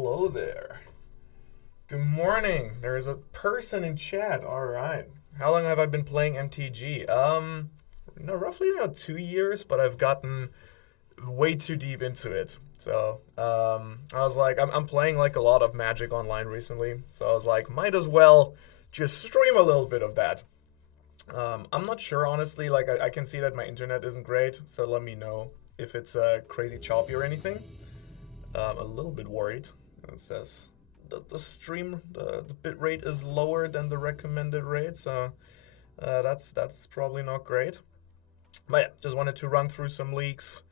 Hello there. Good morning. There is a person in chat. All right. How long have I been playing MTG? No, roughly 2 years, but I've gotten way too deep into it. So, I was like, I'm playing like a lot of Magic Online recently. So I was like, might as well just stream a little bit of that. I'm not sure, honestly. Like, I can see that my internet isn't great. So let me know if it's crazy choppy or anything. A little bit worried. It says the stream, the bit rate is lower than the recommended rate, so that's probably not great. But yeah, just wanted to run through some leaks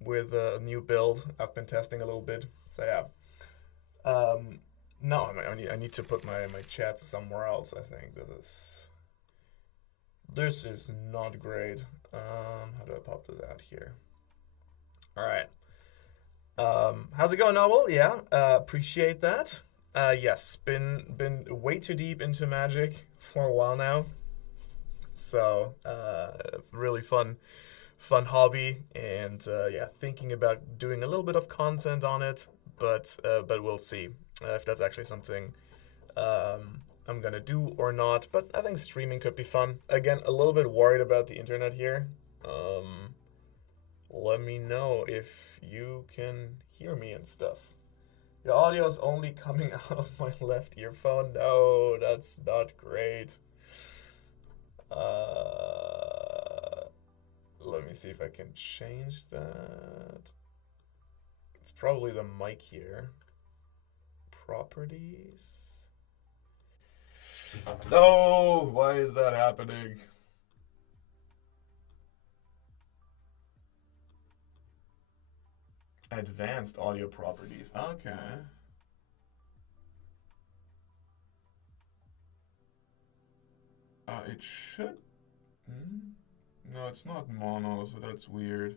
with a new build. I've been testing a little bit, so yeah. No, I need to put my chat somewhere else. I think this is not great. How do I pop this out here? All right. How's it going, Noble? Yeah, appreciate that. Yes, been way too deep into Magic for a while now. So, really fun hobby, and yeah, thinking about doing a little bit of content on it, but we'll see if that's actually something I'm gonna do or not. But I think streaming could be fun. Again, a little bit worried about the internet here. Let me know if you can hear me and stuff. Your audio is only coming out of my left earphone. No, that's not great. Let me see if I can change that. It's probably the mic here. Properties. No, why is that happening? Advanced audio properties. Okay. It should. Hmm? No, it's not mono, so that's weird.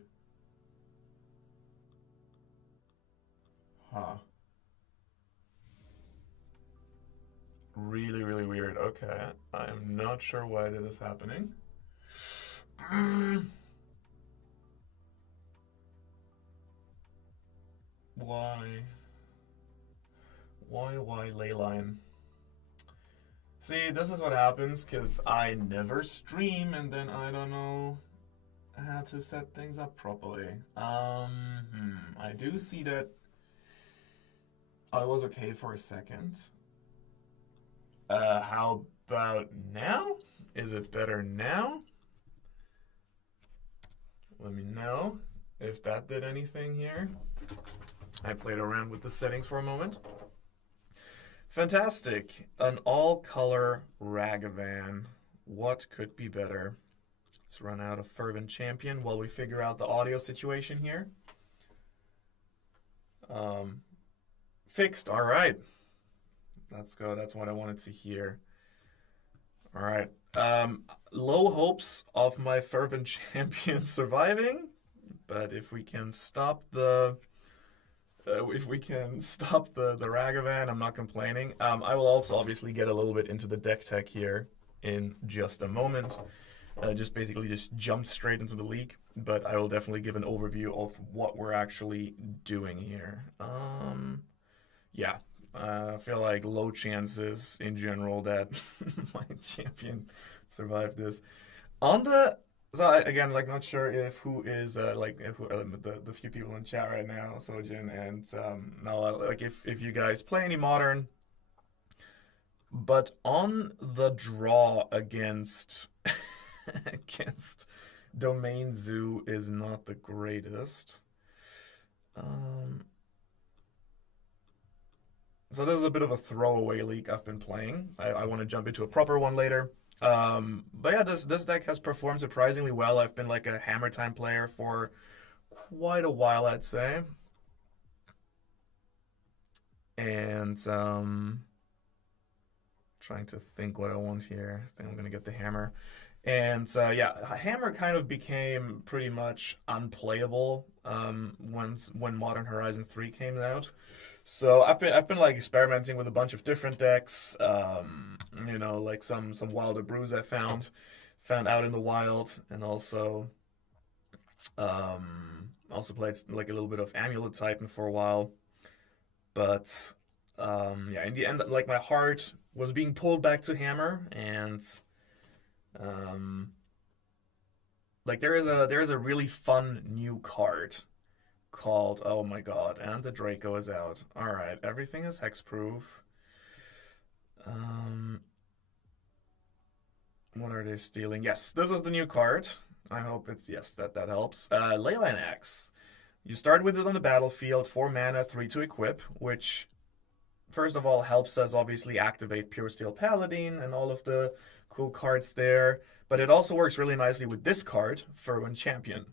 Huh. Really, really weird. Okay. I'm not sure why that is happening. Mm, why? Why Leyline? See, this is what happens because I never stream and then I don't know how to set things up properly. I do see that I was okay for a second. How about now? Is it better now? Let me know if that did anything here. I played around with the settings for a moment. Fantastic. An all-color Ragavan. What could be better? Let's run out of Fervent Champion while we figure out the audio situation here. Fixed. All right. Let's go. That's what I wanted to hear. All right. Low hopes of my Fervent Champion surviving, but if we can stop the Ragavan, I'm not complaining. I will also obviously get a little bit into the deck tech here in just a moment. Just jumped straight into the leak, but I will definitely give an overview of what we're actually doing here. Yeah, I feel like low chances in general that my champion survived this. On the again, like, not sure if who is the few people in chat right now, Sojin and Nala, like if you guys play any modern, but on the draw against against Domain Zoo is not the greatest. So this is a bit of a throwaway league I've been playing. I want to jump into a proper one later. But yeah, this deck has performed surprisingly well. I've been like a Hammertime player for quite a while, I'd say. And trying to think what I want here. I think I'm gonna get the hammer. And yeah, Hammer kind of became pretty much unplayable when Modern Horizon 3 came out. So I've been like experimenting with a bunch of different decks. Like some wilder brews I found out in the wild, and also played like a little bit of Amulet Titan for a while. But yeah, in the end, like my heart was being pulled back to Hammer, and um, like there is a really fun new card called, oh my god, and the Draco is out. All right, everything is hexproof. Um, what are they stealing? Yes, this is the new card. I hope it's, yes, that helps. Leyline X. You start with it on the battlefield, 4 mana, 3 to equip, which first of all helps us obviously activate Pure Steel Paladin and all of the cool cards there. But it also works really nicely with this card, Furwin Champion,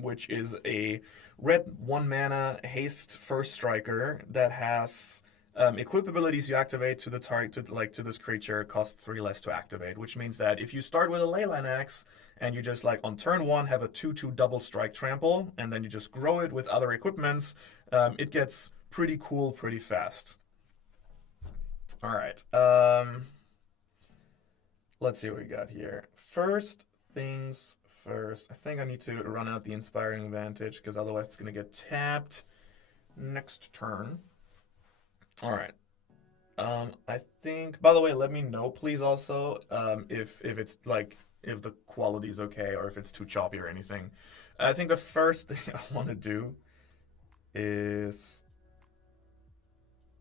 which is a red 1 mana haste first striker that has equip abilities you activate to the target, to this creature, cost 3 less to activate, which means that if you start with a Leyline Axe and you just like on turn 1 have a 2/2 double strike trample, and then you just grow it with other equipments, it gets pretty cool pretty fast. All right. Let's see what we got here. First things first. I think I need to run out the Inspiring Advantage because otherwise it's going to get tapped next turn. All right. I think, by the way, let me know please also if it's like, if the quality is okay or if it's too choppy or anything. I think the first thing I want to do is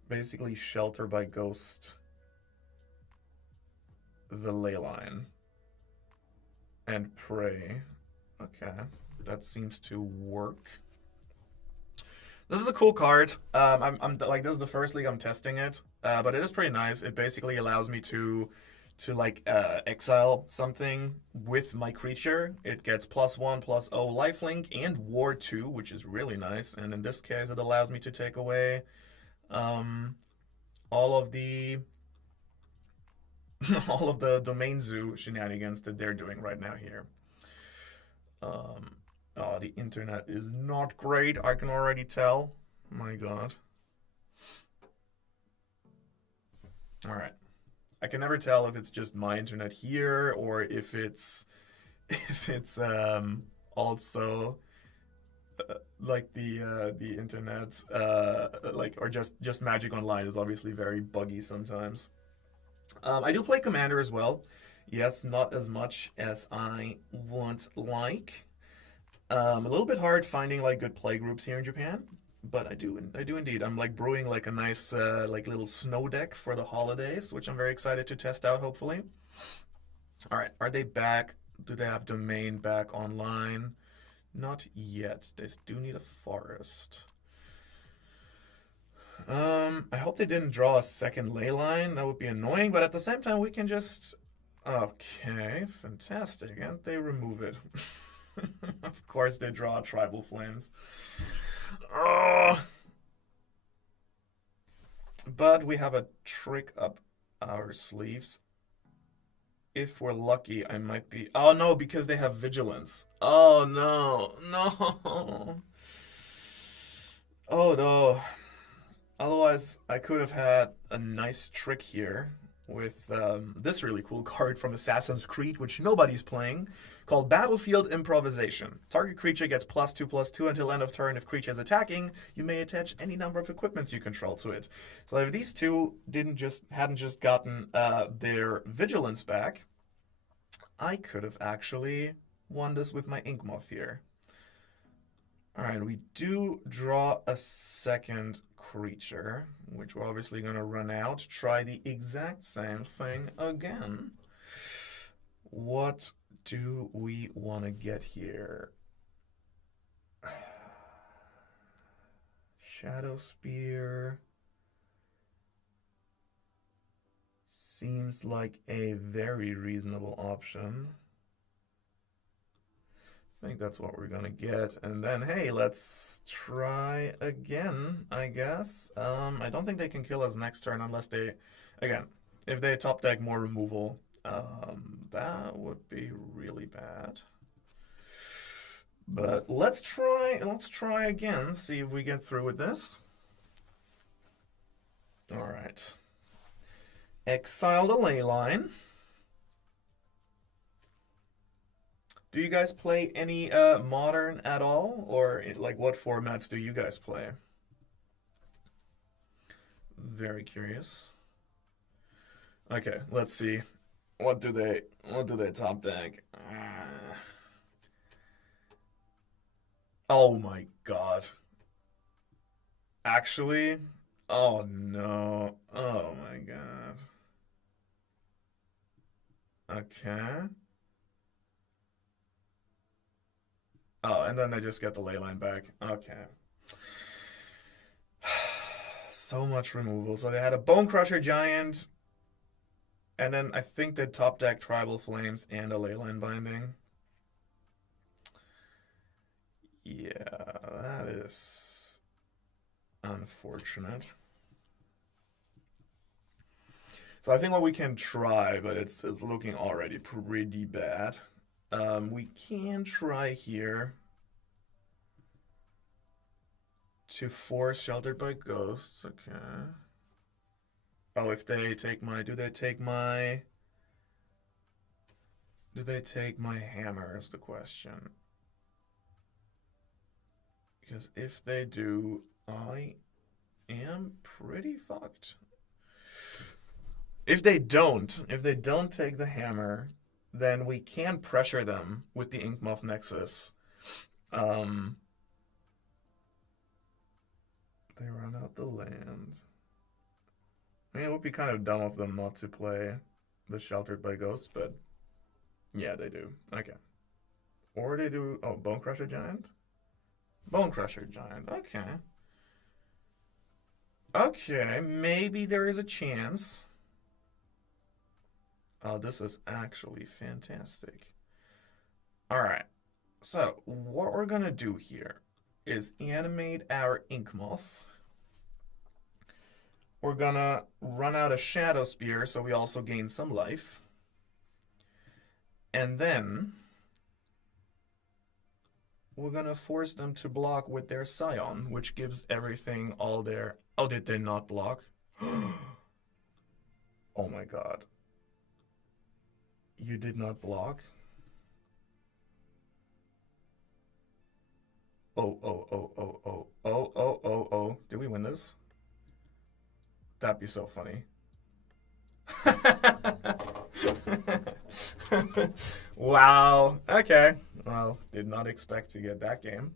basically Shelter by Ghost the Leyline and pray. Okay, that seems to work. This is a cool card. I'm like, this is the first league I'm testing it, but it is pretty nice. It basically allows me to like exile something with my creature. It gets +1/+0 lifelink and Ward 2, which is really nice. And in this case, it allows me to take away all of the all of the Domain Zoo shenanigans that they're doing right now here. Oh, the internet is not great. I can already tell. My God. All right. I can never tell if it's just my internet here or if it's also like the internet like, or just Magic Online is obviously very buggy sometimes. I do play Commander as well. Yes, not as much as I would like. A little bit hard finding like good play groups here in Japan, but I do indeed. I'm like brewing like a nice like little snow deck for the holidays, which I'm very excited to test out hopefully. All right, are they back? Do they have Domain back online? Not yet. They do need a forest. I hope they didn't draw a second Leyline. That would be annoying, but at the same time we can just... Okay, fantastic. And they remove it. Of course they draw Tribal Flames. Oh. But we have a trick up our sleeves. If we're lucky, I might be... Oh no, because they have Vigilance. Oh no, no. Oh no. Otherwise, I could have had a nice trick here with this really cool card from Assassin's Creed, which nobody's playing, called Battlefield Improvisation. Target creature gets +2/+2 until end of turn. If creature is attacking, you may attach any number of equipments you control to it. So if these two hadn't just gotten their Vigilance back, I could have actually won this with my Inkmoth here. Alright, we do draw a second creature, which we're obviously going to run out. Try the exact same thing again. What do we want to get here? Shadow Spear seems like a very reasonable option. I think that's what we're gonna get. And then, hey, let's try again, I guess. I don't think they can kill us next turn unless they, again, if they top deck more removal, that would be really bad. But let's try again, see if we get through with this. All right. Exile the Leyline. Do you guys play any Modern at all? Or like what formats do you guys play? very curious. Okay, let's see. What do they top deck? Oh my god. Actually, oh no. Oh my god. Okay. Oh, and then they just get the Leyline back. Okay. So much removal. So they had a Bone Crusher Giant, and then I think they top deck Tribal Flames and a Leyline Binding. Yeah, that is unfortunate. So I think what we can try, but it's looking already pretty bad. We can try here to force Sheltered by Ghosts. Okay. Oh, if they take my, do they take my hammer is the question. Because if they do, I am pretty fucked. If they don't take the hammer, then we can pressure them with the Inkmoth Nexus. They run out the land. I mean, it would be kind of dumb of them not to play the Sheltered by Ghosts, but yeah, they do. Okay. Or they do, oh, Bone Crusher Giant? Bone Crusher Giant, okay. Okay, maybe there is a chance. Oh, this is actually fantastic. Alright, so what we're gonna do here is animate our Inkmoth. We're gonna run out a Shadow Spear so we also gain some life. And then we're gonna force them to block with their Scion, which gives everything all their... Oh, did they not block? Oh my god. You did not block? Oh. Did we win this? That'd be so funny. Wow. Okay. Well, did not expect to get that game.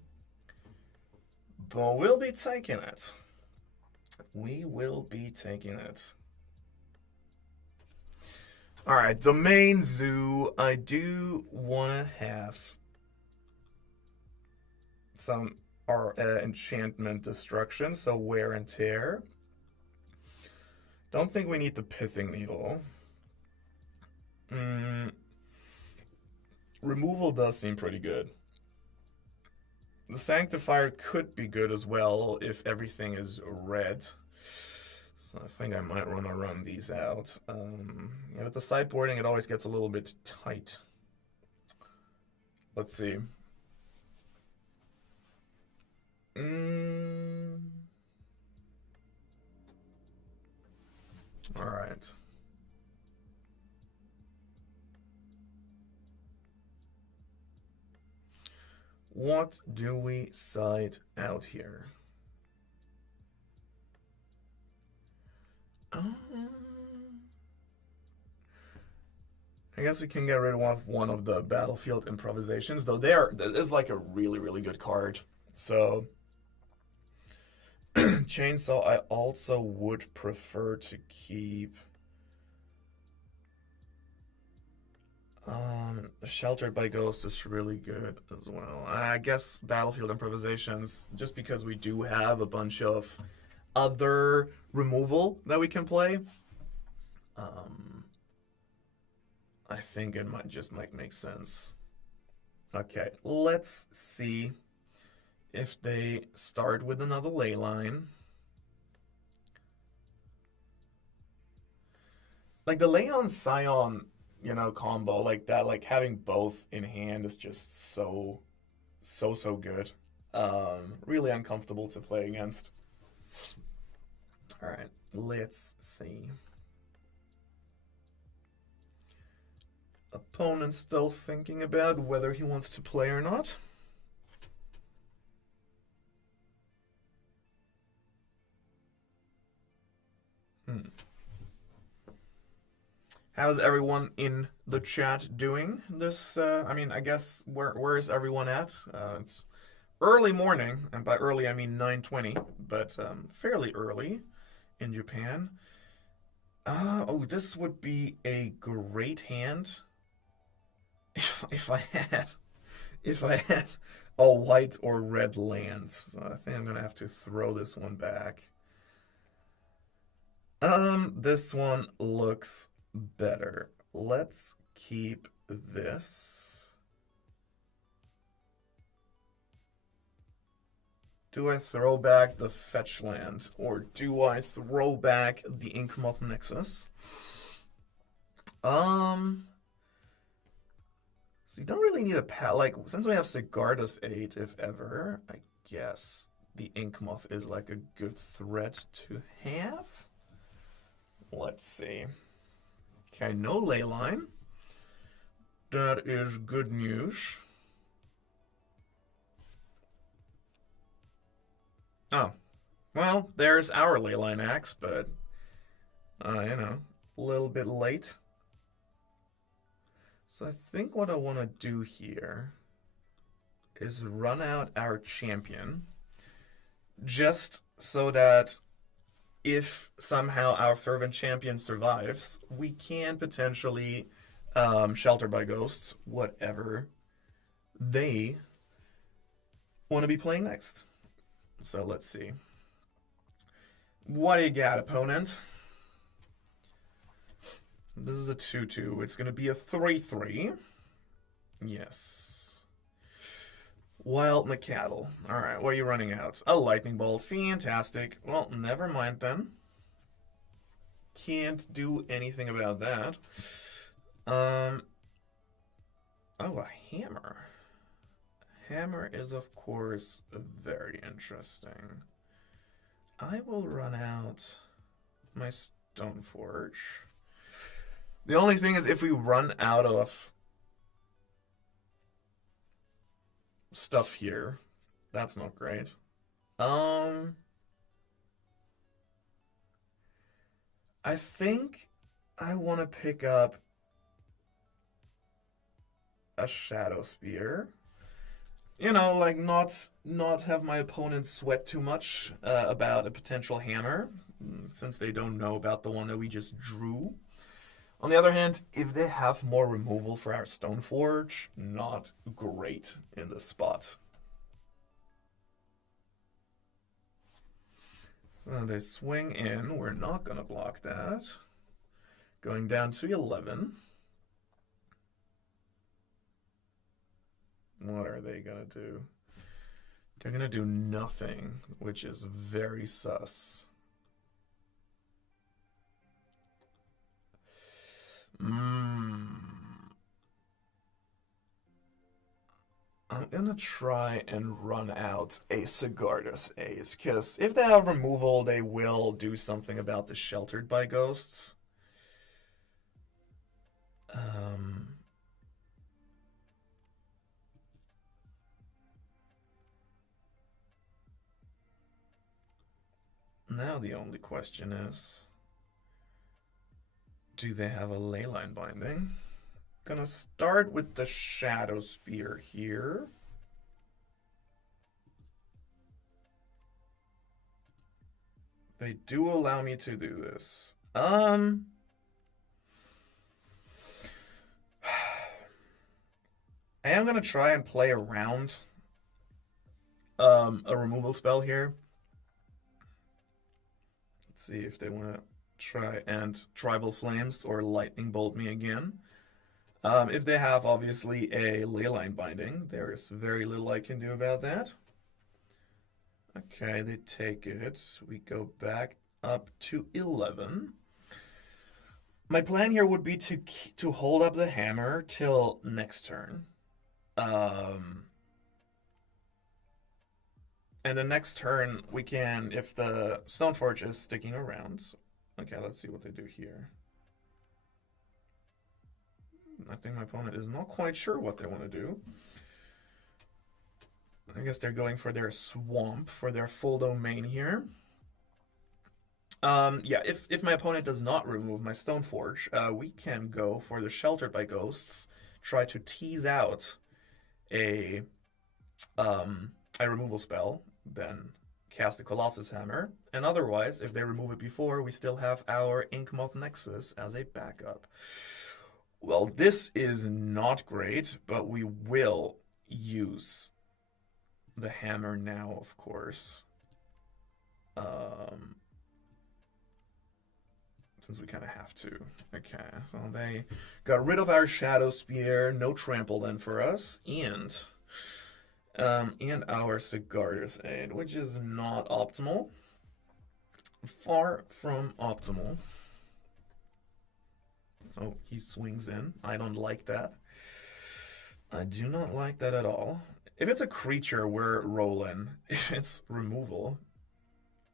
But we'll be taking it. We will be taking it. Alright, Domain Zoo. I do want to have some enchantment destruction, so wear and tear. Don't think we need the Pithing Needle. Removal does seem pretty good. The Sanctifier could be good as well if everything is red. So I think I might want to run these out. Yeah, with the sideboarding, it always gets a little bit tight. Let's see. All right. What do we side out here? I guess we can get rid of one of the battlefield improvisations, though that is like a really, really good card. So Chainsaw I also would prefer to keep. Sheltered by Ghosts is really good as well. I guess battlefield improvisations, just because we do have a bunch of other removal that we can play. I think it might make sense. Okay, let's see if they start with another Leyline. Like the Leon Scion, combo like that, like having both in hand is just so good. Really uncomfortable to play against. All right, let's see. Opponent still thinking about whether he wants to play or not. How's everyone in the chat doing this? I guess where is everyone at? It's early morning, and by early I mean 9:20, but fairly early in Japan. Oh, this would be a great hand if I had a white or red lands. So I think I'm gonna have to throw this one back. This one looks better. Let's keep this. Do I throw back the fetch land, or do I throw back the Inkmoth Nexus? So you don't really need a like, since we have Sigarda's 8, if ever, I guess the Inkmoth is like a good threat to have. Let's see. Okay, no Leyline. That is good news. Oh, well, there's our Leyline axe, but, a little bit late. So I think what I want to do here is run out our champion, just so that if somehow our fervent champion survives, we can potentially shelter by ghosts whatever they want to be playing next. So let's see. What do you got, opponent? This is a 2-2. It's going to be a 3-3. Yes. Wild McCaddle. Alright, what are you running out? A lightning bolt. Fantastic. Well, never mind then. Can't do anything about that. Oh, a hammer. Hammer is, of course, very interesting. I will run out my Stoneforge. The only thing is, if we run out of stuff here, that's not great. I think I want to pick up a Shadow Spear. Like not have my opponent sweat too much about a potential hammer, since they don't know about the one that we just drew. On the other hand, if they have more removal for our Stoneforge, not great in this spot. So they swing in. We're not going to block that. Going down to 11. What are they going to do? They're going to do nothing, which is very sus. I'm gonna try and run out a Sigarda's Ace, because if they have removal, they will do something about the Sheltered by Ghosts. Now the only question is, do they have a Leyline binding? Gonna start with the Shadow Spear here. They do allow me to do this. I am gonna try and play around a removal spell here. Let's see if they want to try and Tribal Flames or Lightning Bolt me again. If they have, obviously, a Leyline binding, there is very little I can do about that. Okay, they take it. We go back up to 11. My plan here would be to hold up the hammer till next turn. And the next turn, we can, if the Stoneforge is sticking around. Okay, let's see what they do here. I think my opponent is not quite sure what they want to do. I guess they're going for their swamp, for their full domain here. Yeah, if my opponent does not remove my Stoneforge, we can go for the Sheltered by Ghosts, try to tease out a a removal spell, then cast the Colossus Hammer, and otherwise, if they remove it before, we still have our Inkmoth Nexus as a backup. Well, this is not great, but we will use the hammer now, of course. Since we kind of have to. Okay, so they got rid of our Shadow Spear, no trample then for us, and our Sigarda's Aid, which is not optimal. Far from optimal. Oh, he swings in. I don't like that. I do not like that at all. If it's a creature, we're rolling. If it's removal,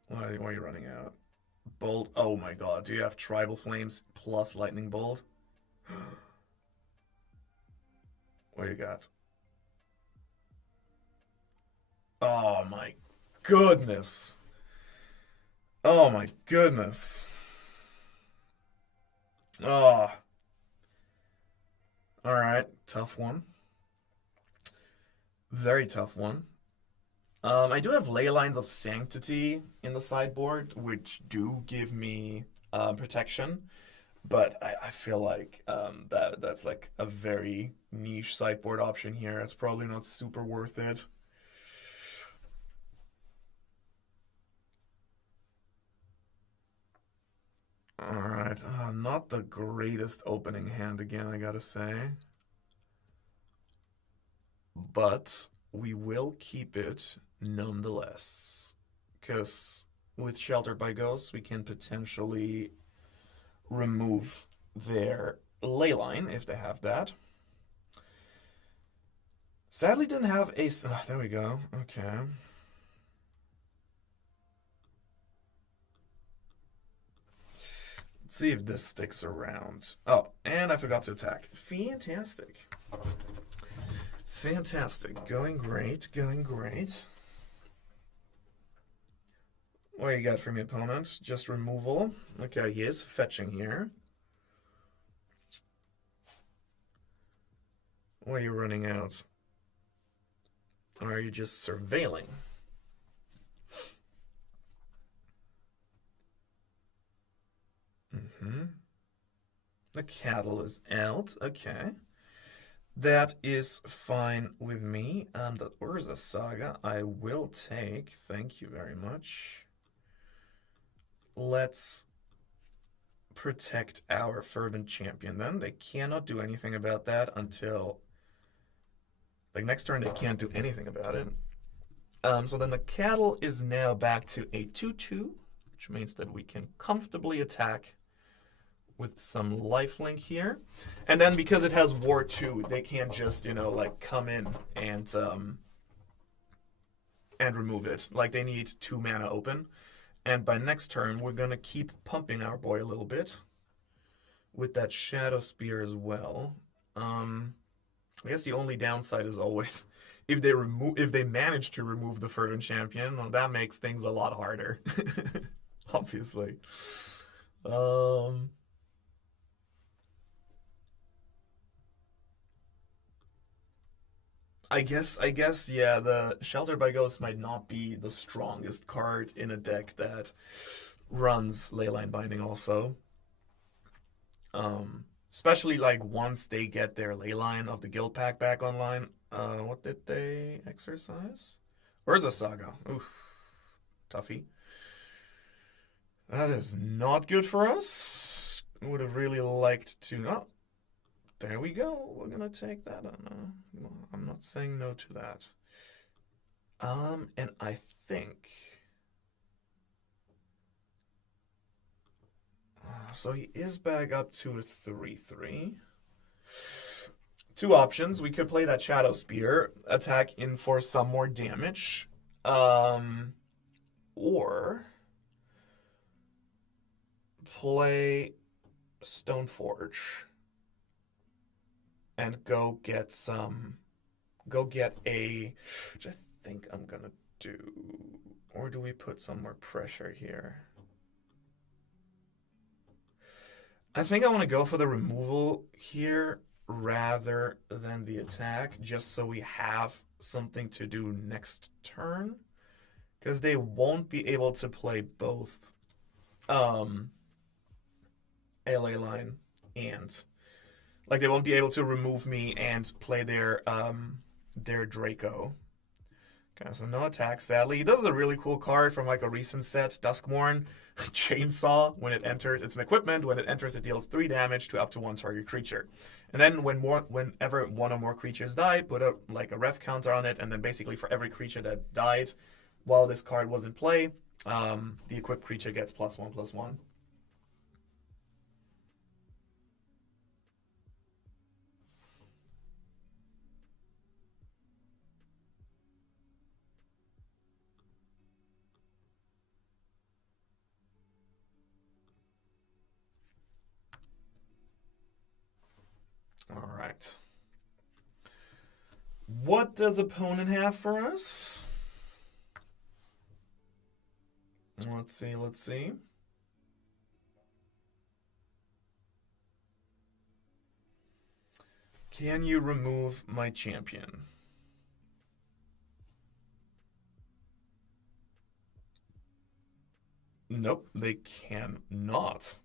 why are you running out? Bolt. Oh my god. Do you have Tribal Flames plus Lightning Bolt? What do you got? Oh my goodness. Oh my goodness. Oh. Alright. Tough one. Very tough one. I do have Leylines of Sanctity in the sideboard, which do give me protection, but I feel like that's like a very niche sideboard option here. It's probably not super worth it. Alright, not the greatest opening hand again, I gotta say. But we will keep it nonetheless. Because with Sheltered by Ghosts, we can potentially remove their Leyline if they have that. Sadly, didn't have a. Oh, there we go. Okay. Let's see if this sticks around. Oh, and I forgot to attack. Fantastic. Fantastic. Going great. Going great. What you got from your opponent? Just removal. Okay, he is fetching here. What are you running out? Or are you just surveilling? The cattle is out. Okay. That is fine with me. The Urza Saga I will take. Thank you very much. Let's protect our Fervent Champion then. They cannot do anything about that until... Like, next turn they can't do anything about it. So then the cattle is now back to a 2-2, which means that we can comfortably attack with some lifelink here. And then because it has War 2, they can't just, you know, like come in and remove it. Like they need 2 mana open. And by next turn, we're going to keep pumping our boy a little bit with that Shadow Spear as well. I guess the only downside is always if they manage to remove the Fervent Champion, well, that makes things a lot harder. Obviously. I guess, yeah, the Sheltered by Ghosts might not be the strongest card in a deck that runs Leyline Binding also. Especially, like, once they get their Leyline of the Guild Pack back online. What did they exercise? Urza Saga. Oof. Toughy. That is not good for us. Would have really liked to... Oh, there we go. We're gonna take that. I'm not saying no to that. And I think... so he is back up to a 3-3. 2 options. We could play that Shadow Spear, attack in for some more damage. Or play Stoneforge and go get a, which I think I'm gonna do. Or do we put some more pressure here? I think I want to go for the removal here rather than the attack, just so we have something to do next turn. Because they won't be able to play both um, a Leyline and like they won't be able to remove me and play their Draco. Okay, so no attack, sadly. This is a really cool card from like a recent set, Duskmourn. Chainsaw, when it enters, it's an equipment. When it enters, it deals 3 damage to up to 1 target creature. And then whenever one or more creatures die, put a ref counter on it, and then basically for every creature that died while this card was in play, the equipped creature gets +1/+1. All right. What does opponent have for us? Let's see, let's see. Can you remove my champion? Nope, they cannot.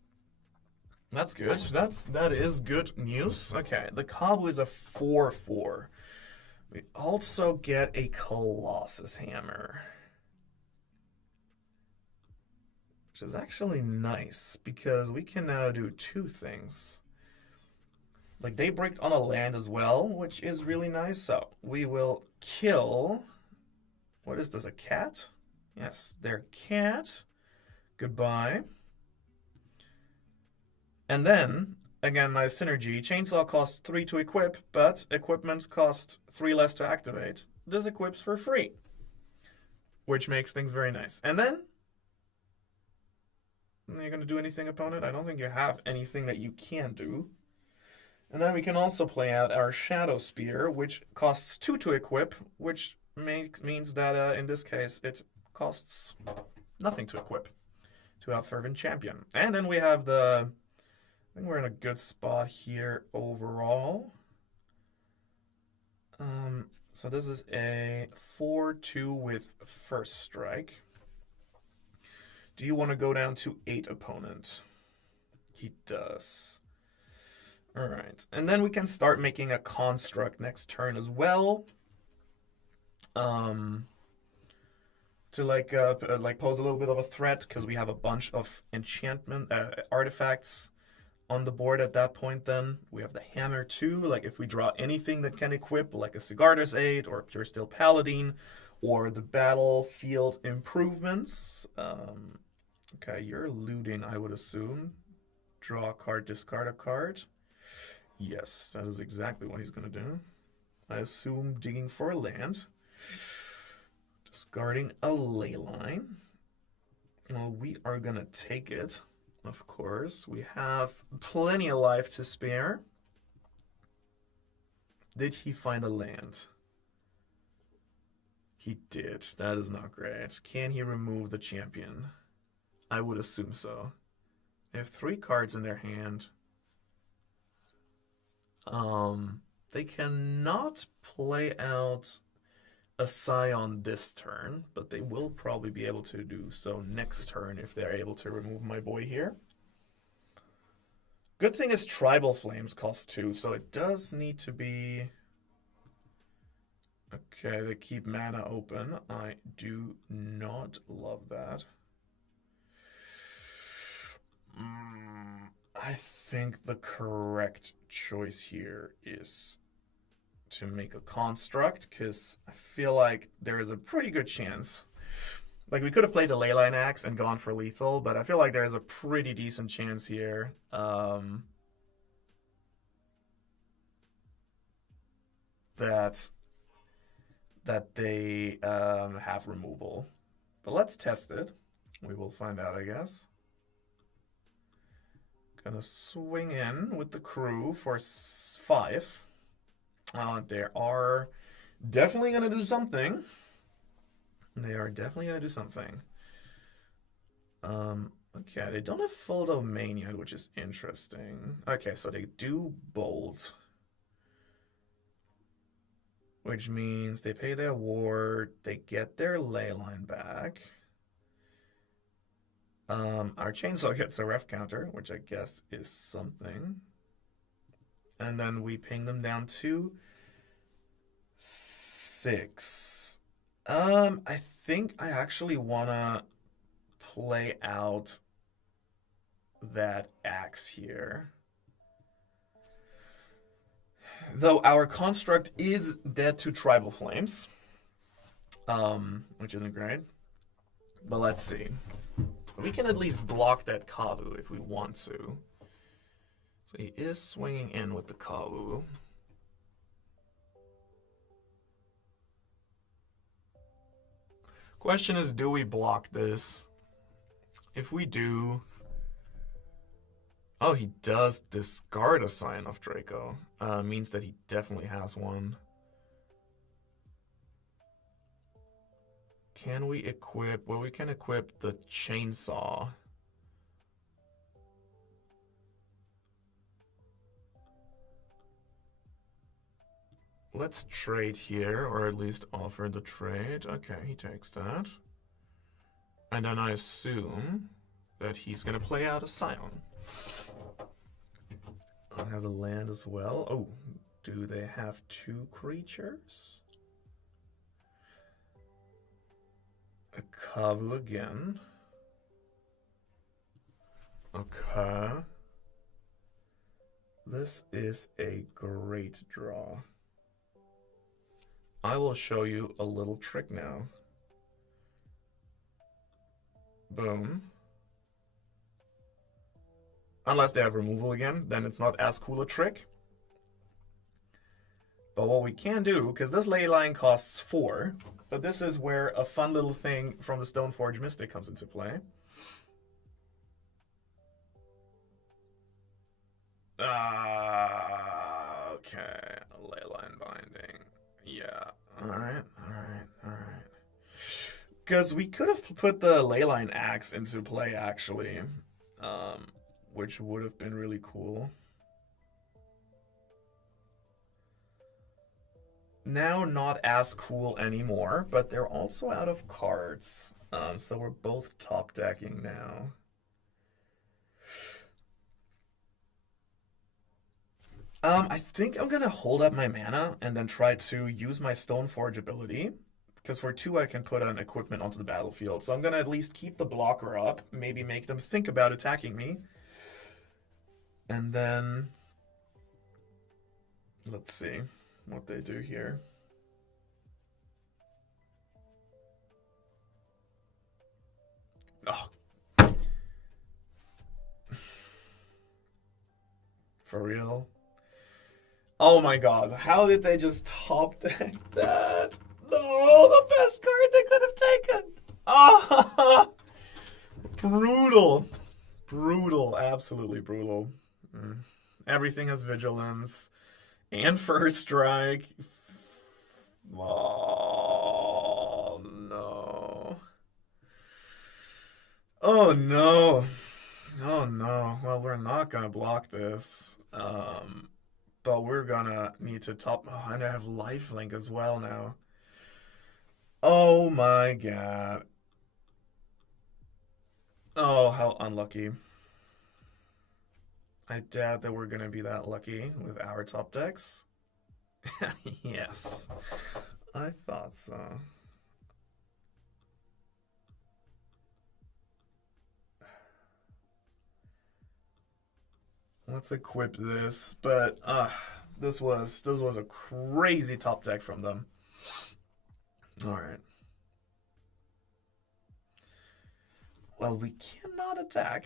That's good. That is good news. Okay, the Cabo is a 4/4. We also get a Colossus Hammer, which is actually nice because we can now do 2 things. Like they break on a land as well, which is really nice. So we will kill. What is this? A cat? Yes, their cat. Goodbye. And then, again, my synergy. Chainsaw costs 3 to equip, but equipment costs 3 less to activate. This equips for free, which makes things very nice. And then, are you going to do anything, opponent? I don't think you have anything that you can do. And then we can also play out our Shadow Spear, which costs 2 to equip, which means that in this case it costs nothing to equip to have Fervent Champion. And then we have the... I think we're in a good spot here overall. So this is a 4/2 with first strike. Do you want to go down to 8, opponent? He does. All right. And then we can start making a construct next turn as well. To pose a little bit of a threat because we have a bunch of enchantment artifacts on the board at that point. Then we have the hammer too, like if we draw anything that can equip, like a Sigarda's Aid or a Pure Steel Paladin or the battlefield improvements. Okay, you're looting, I would assume. Draw a card, discard a card. Yes, that is exactly what he's going to do. I assume digging for a land. Discarding a Leyline. Well, we are going to take it. Of course, we have plenty of life to spare. Did he find a land? He did. That is not great. Can he remove the champion? I would assume so. They have 3 cards in their hand. They cannot play out a Scion this turn, but they will probably be able to do so next turn if they're able to remove my boy here. Good thing is Tribal Flames cost 2, so it does need to be... Okay, they keep mana open. I do not love that. I think the correct choice here is to make a construct, because I feel like there is a pretty good chance. Like, we could have played the Leyline Axe and gone for lethal, but I feel like there's a pretty decent chance here that they have removal. But let's test it. We will find out, I guess. Gonna swing in with the crew for 5. They are definitely gonna do something. They are definitely gonna do something. Okay, they don't have full domain yet, which is interesting. Okay, so they do bolt, which means they pay their ward, they get their Leyline back. Our chainsaw gets a ref counter, which I guess is something. And then we ping them down to 6. I think I actually wanna play out that axe here. Though our construct is dead to tribal flames, which isn't great. But let's see. So we can at least block that Kavu if we want to. So he is swinging in with the Kavu. Question is, do we block this? If we do... Oh, he does discard a Scion of Draco. Means that he definitely has one. Can we equip... Well, we can equip the chainsaw. Let's trade here, or at least offer the trade. Okay, he takes that. And then I assume that he's going to play out a Scion. Has a land as well. Oh, do they have 2 creatures? A Kavu again. Okay. This is a great draw. I will show you a little trick now. Boom. Unless they have removal again, then it's not as cool a trick. But what we can do, because this Leyline costs 4, but this is where a fun little thing from the Stoneforge Mystic comes into play. Okay, Leyline binding. Yeah, alright. Because we could have put the Leyline axe into play, actually. Which would have been really cool. Now not as cool anymore, but they're also out of cards. So we're both top decking now. I think I'm gonna hold up my mana and then try to use my Stoneforge ability. Because for 2 I can put an equipment onto the battlefield. So I'm gonna at least keep the blocker up, maybe make them think about attacking me. And then, let's see what they do here. Oh. For real? Oh my god, how did they just top deck that? No, the best card they could have taken. Ah, brutal. Brutal, absolutely brutal. Everything has vigilance and first strike. Oh no. Oh no. Oh no. Well, we're not gonna block this. But we're gonna need to top. Oh, and I have lifelink as well now. Oh my god. Oh, how unlucky. I doubt that we're going to be that lucky with our top decks. Yes, I thought so. Let's equip this, but this was a crazy top deck from them. All right. Well, we cannot attack.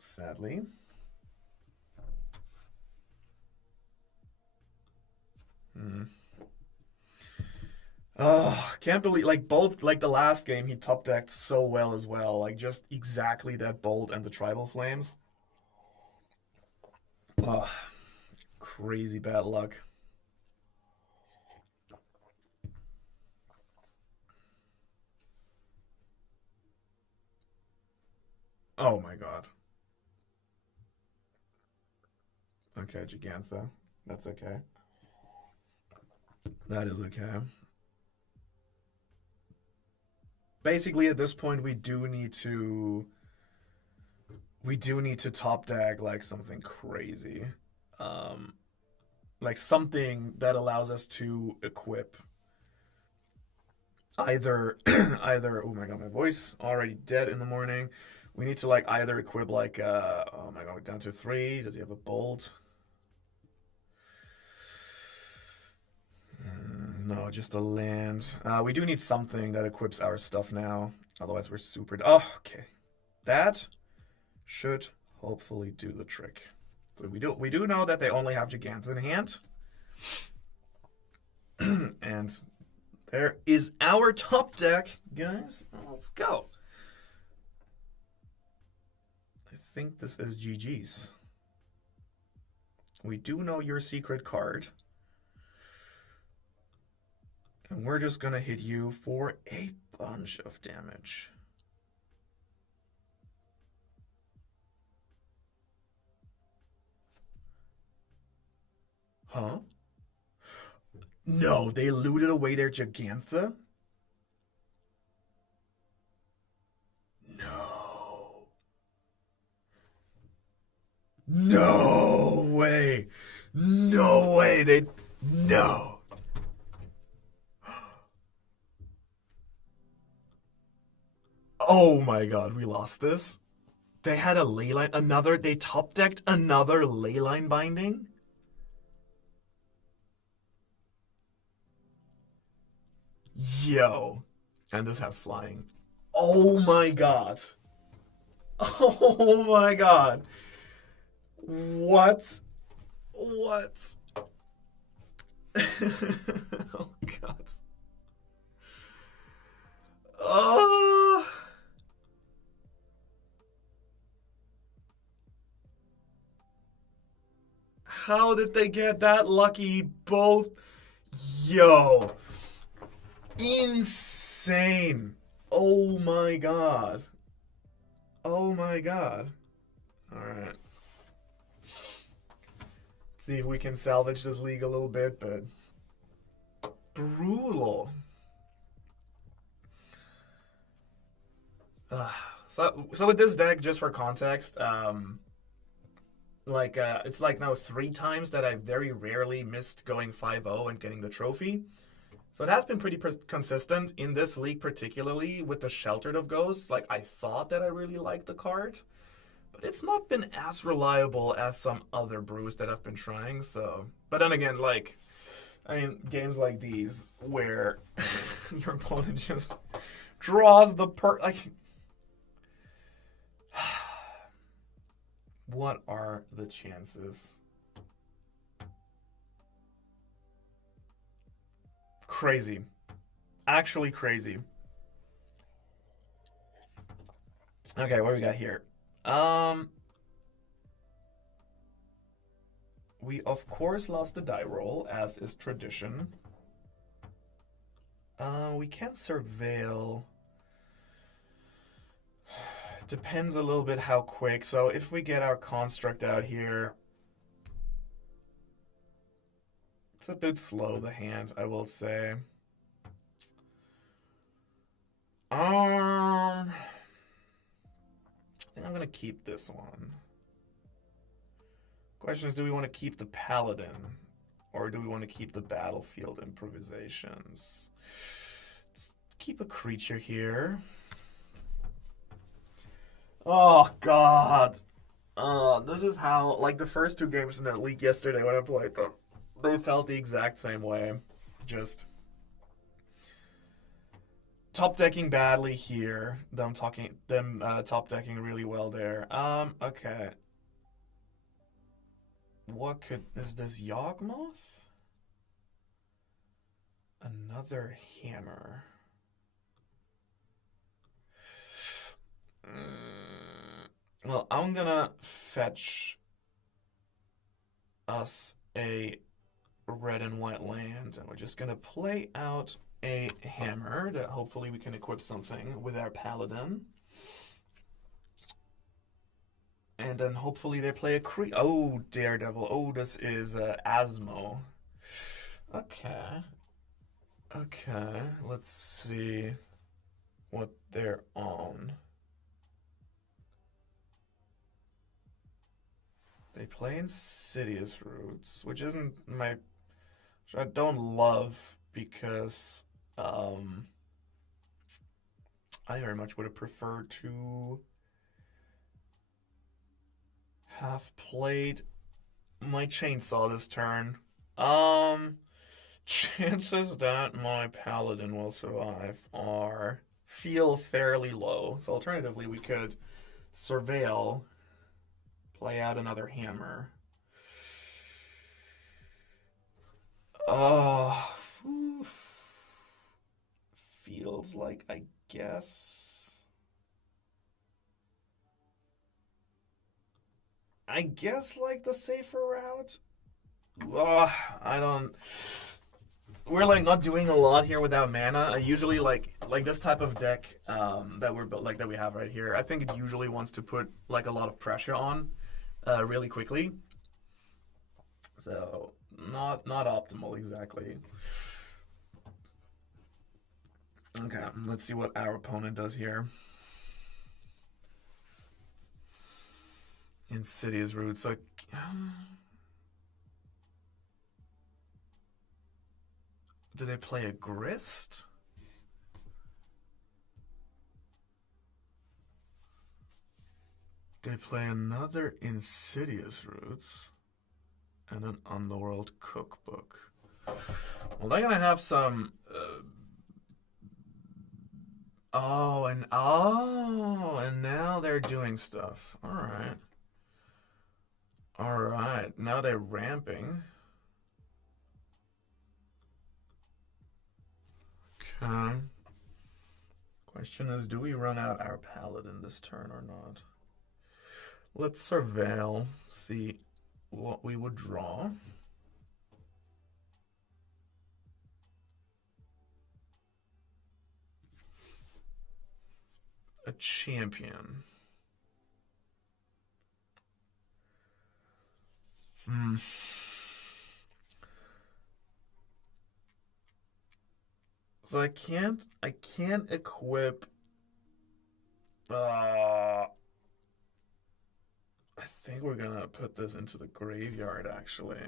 Sadly. Oh, can't believe, like, both, like, the last game, he top decked so well as well. Like, just exactly that bolt and the tribal flames. Oh, crazy bad luck. Oh my god. Okay, Gigantha. That's okay. That is okay. Basically, at this point, we do need to top deck like something crazy, um, like something that allows us to equip either either. Oh my god, my voice already dead in the morning. We need to like either equip like oh my god, down to three. Does he have a bolt? No, just a land. We do need something that equips our stuff now. Otherwise, we're super. Oh, okay. That should hopefully do the trick. So we do know that they only have Gigantha in hand, and there is our top deck, guys. Let's go. I think this is GG's. We do know your secret card. And we're just gonna hit you for a bunch of damage. Huh? No, they looted away their Gigantha? No. No way. No way. No. Oh my god, we lost this. They had a Leyline, they top decked another Leyline binding? Yo. And this has flying. Oh my god. Oh my god. What? What? Oh god. Oh. How did they get that lucky? Both. Yo. Insane. Oh my god. Oh my god. Alright. See if we can salvage this league a little bit, but brutal. So with this deck, just for context, it's like now 3 times that I very rarely missed going 5-0 and getting the trophy. So it has been pretty consistent in this league, particularly with the Sheltered of Ghosts. Like, I thought that I really liked the card, but it's not been as reliable as some other brews that I've been trying. So, but then again, like, I mean, games like these where your opponent just draws the like. What are the chances? Crazy. Actually crazy. Okay, what do we got here? We of course lost the die roll, as is tradition. We can't surveil. Depends a little bit how quick. So if we get our construct out here, it's a bit slow, the hand, I will say. I think I'm gonna keep this one. Question is, do we want to keep the paladin, or do we want to keep the battlefield improvisations? Let's keep a creature here. Oh god. This is how, like, the first 2 games in that league yesterday when I played them, they felt the exact same way. Just top decking badly here. Them top decking really well there. Okay. What is this Yawgmoth? Another hammer. Well, I'm gonna fetch us a red and white land, and we're just gonna play out a hammer that hopefully we can equip something with our paladin. And then hopefully they play a Oh, Daredevil. Oh, this is Asmo. Okay. Okay. Let's see what they're on. They play Insidious Roots, which isn't which I don't love because I very much would have preferred to have played my chainsaw this turn. Chances that my paladin will survive are feel fairly low. So alternatively, we could surveil, play out another hammer. Oh, feels like I guess. I guess like the safer route. I don't. We're like not doing a lot here without mana. I usually like this type of deck that we have right here. I think it usually wants to put like a lot of pressure on really quickly. So not optimal exactly. Okay, let's see what our opponent does here. Insidious Roots. Like, do they play a Grist? They play another Insidious Roots and an Underworld Cookbook. Well, they're gonna have some. And now they're doing stuff. All right. Now they're ramping. Okay. Question is, do we run out our paladin this turn or not? Let's surveil, see what we would draw. A champion. So I can't equip I think we're gonna put this into the graveyard actually.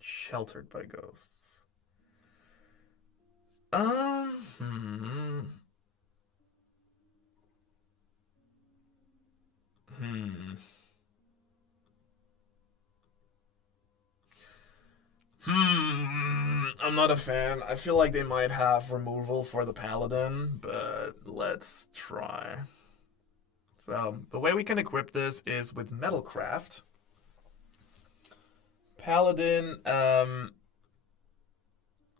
Sheltered by Ghosts. I'm not a fan. I feel like they might have removal for the paladin, but let's try. So the way we can equip this is with Metalcraft. Paladin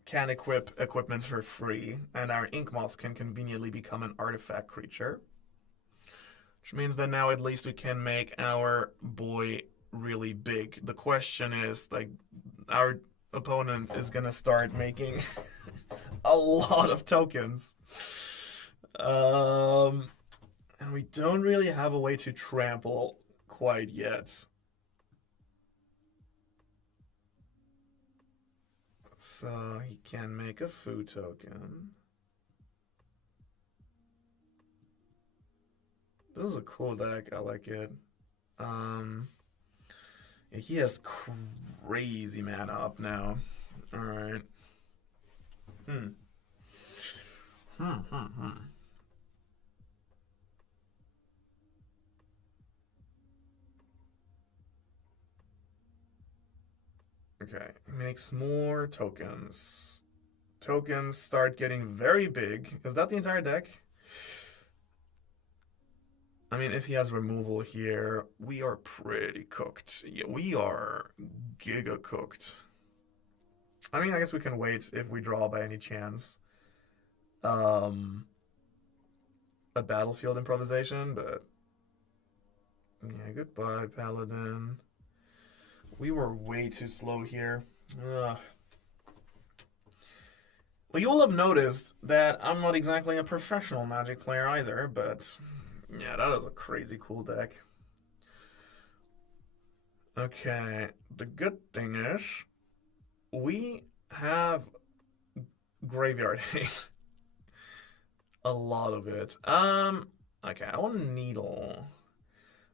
can equip equipments for free, and our Inkmoth can conveniently become an artifact creature. Which means that now at least we can make our boy really big. The question is, like, our opponent is gonna start making a lot of tokens. And we don't really have a way to trample quite yet. So he can make a food token. This is a cool deck. I like it. Yeah, he has crazy mana up now. All right. Okay, makes more tokens. Tokens start getting very big. Is that the entire deck? I mean, if he has removal here, we are pretty cooked. Yeah, we are giga cooked. I mean, I guess we can wait if we draw by any chance. A battlefield improvisation, but yeah, goodbye, Paladin. We were way too slow here. Ugh. Well, you will have noticed that I'm not exactly a professional Magic player either, but Yeah, that is a crazy cool deck. Okay, the good thing is we have graveyard hate. A lot of it. Okay, I want needle.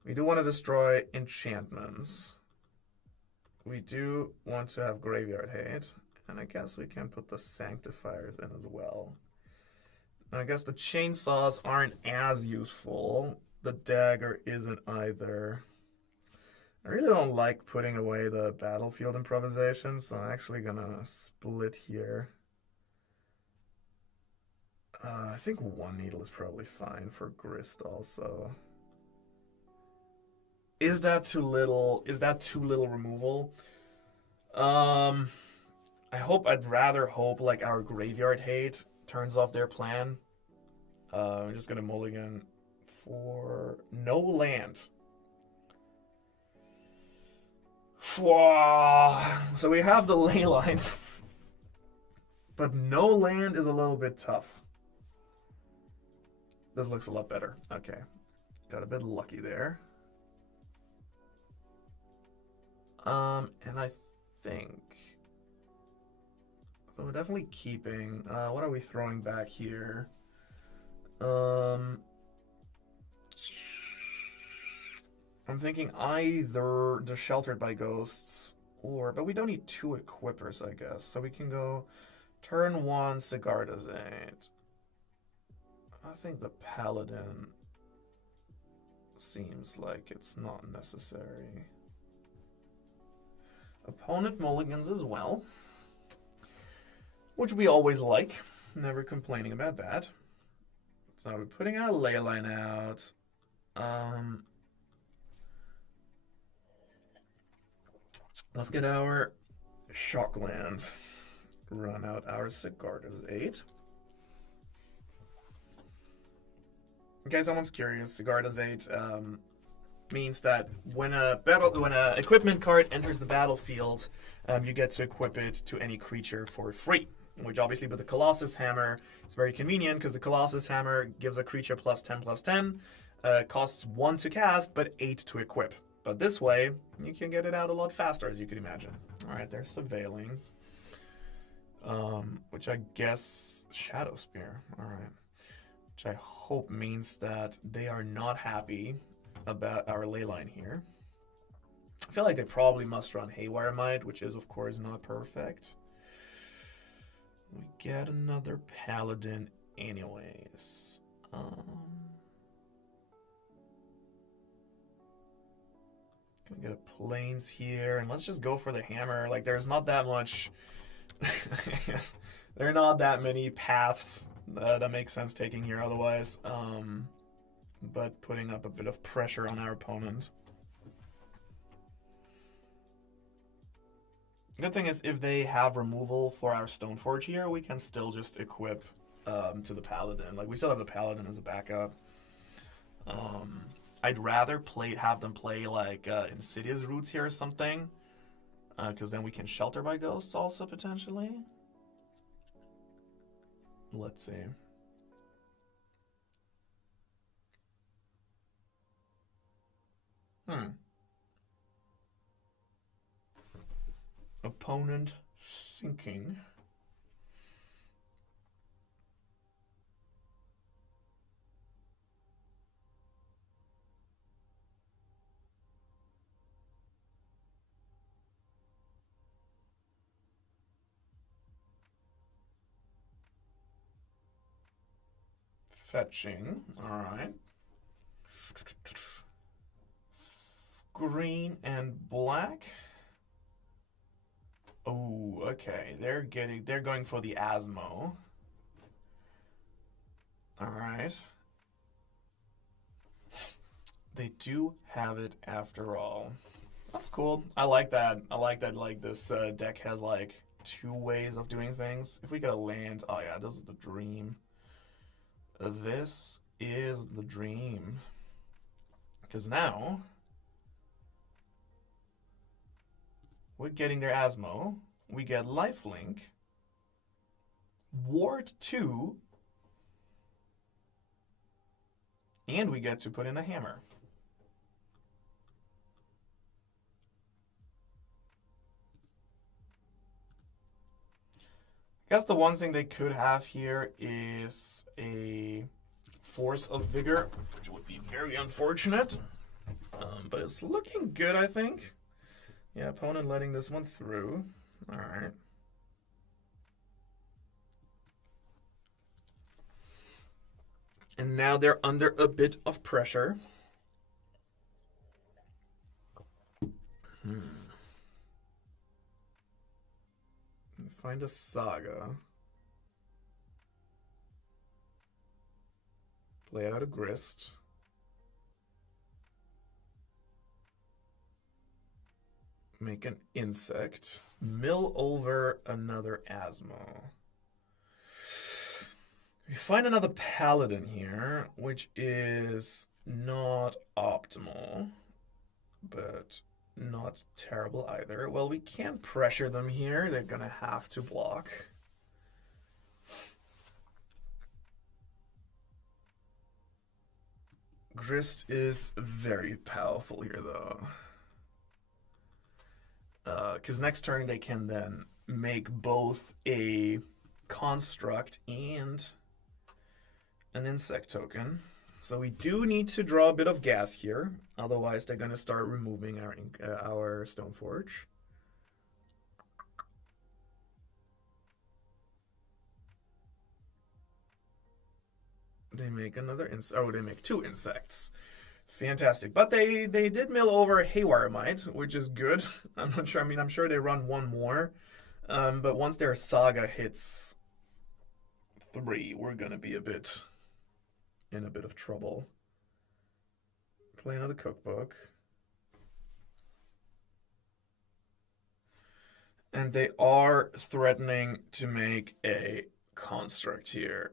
We do want to destroy enchantments. We do want to have graveyard hate. And I guess we can put the sanctifiers in as well. And I guess the chainsaws aren't as useful. The dagger isn't either. I really don't like putting away the battlefield improvisations, so I'm actually gonna split here. I think one needle is probably fine for Grist also. Is that too little? Is that too little removal? I'd rather hope like our graveyard hate turns off their plan. I'm just gonna mulligan for no land. So we have the Leyline, but no land is a little bit tough. This looks a lot better. Okay, got a bit lucky there. And I think so we're definitely keeping. What are we throwing back here? I'm thinking either the Sheltered by Ghosts but we don't need two equippers, I guess. So we can go turn 1, Sigarda's 8. I think the Paladin seems like it's not necessary. Opponent mulligans as well, which we always like. Never complaining about that. So we're putting our Leyline out. Let's get our Shocklands. Run out our Sigarda's 8. In case someone's curious, Sigarda's 8 means that when a equipment card enters the battlefield, you get to equip it to any creature for free. Which obviously with the Colossus Hammer is very convenient because the Colossus Hammer gives a creature +10/+10, costs 1 to cast but 8 to equip. But this way, you can get it out a lot faster, as you can imagine. All right, they're surveilling, which I guess Shadow Spear. All right, which I hope means that they are not happy about our Leyline here. I feel like they probably must run Haywire Might, which is of course not perfect. We get another Paladin anyways. Gonna get a Plains here, and let's just go for the Hammer. Like, there's not that much. Yes, there are not that many paths that make sense taking here otherwise. But putting up a bit of pressure on our opponent. Good thing is, if they have removal for our Stoneforge here, we can still just equip to the Paladin. Like, we still have the Paladin as a backup. I'd rather have them play like Insidious Roots here or something, because then we can Shelter by Ghosts also potentially. Let's see. Opponent sinking. Fetching. Alright. Green and black. Oh, okay. They're going for the Asmo. Alright. They do have it after all. That's cool. I like that. I like that, like, this deck has like 2 ways of doing things. If we get a land, oh yeah, this is the dream. This is the dream. Because now we're getting their Asmo. We get Lifelink, Ward 2, And we get to put in a hammer. I guess the one thing they could have here is a Force of Vigor, which would be very unfortunate. But it's looking good, I think. Yeah, opponent letting this one through. Alright. And now they're under a bit of pressure. Find a Saga. Play it out of Grist. Make an Insect. Mill over another Asmo. We find another Paladin here, which is not optimal, but not terrible either. Well, we can't pressure them here. They're going to have to block. Grist is very powerful here, though. Because next turn they can then make both a construct and an insect token. So we do need to draw a bit of gas here. Otherwise, they're going to start removing our Stoneforge. They make another insect. Oh, they make 2 insects. Fantastic. But they did mill over Haywire Might, which is good. I'm not sure. I mean, I'm sure they run one more. But once their Saga hits 3, we're going to be in a bit of trouble. Play another Cookbook. And they are threatening to make a construct here.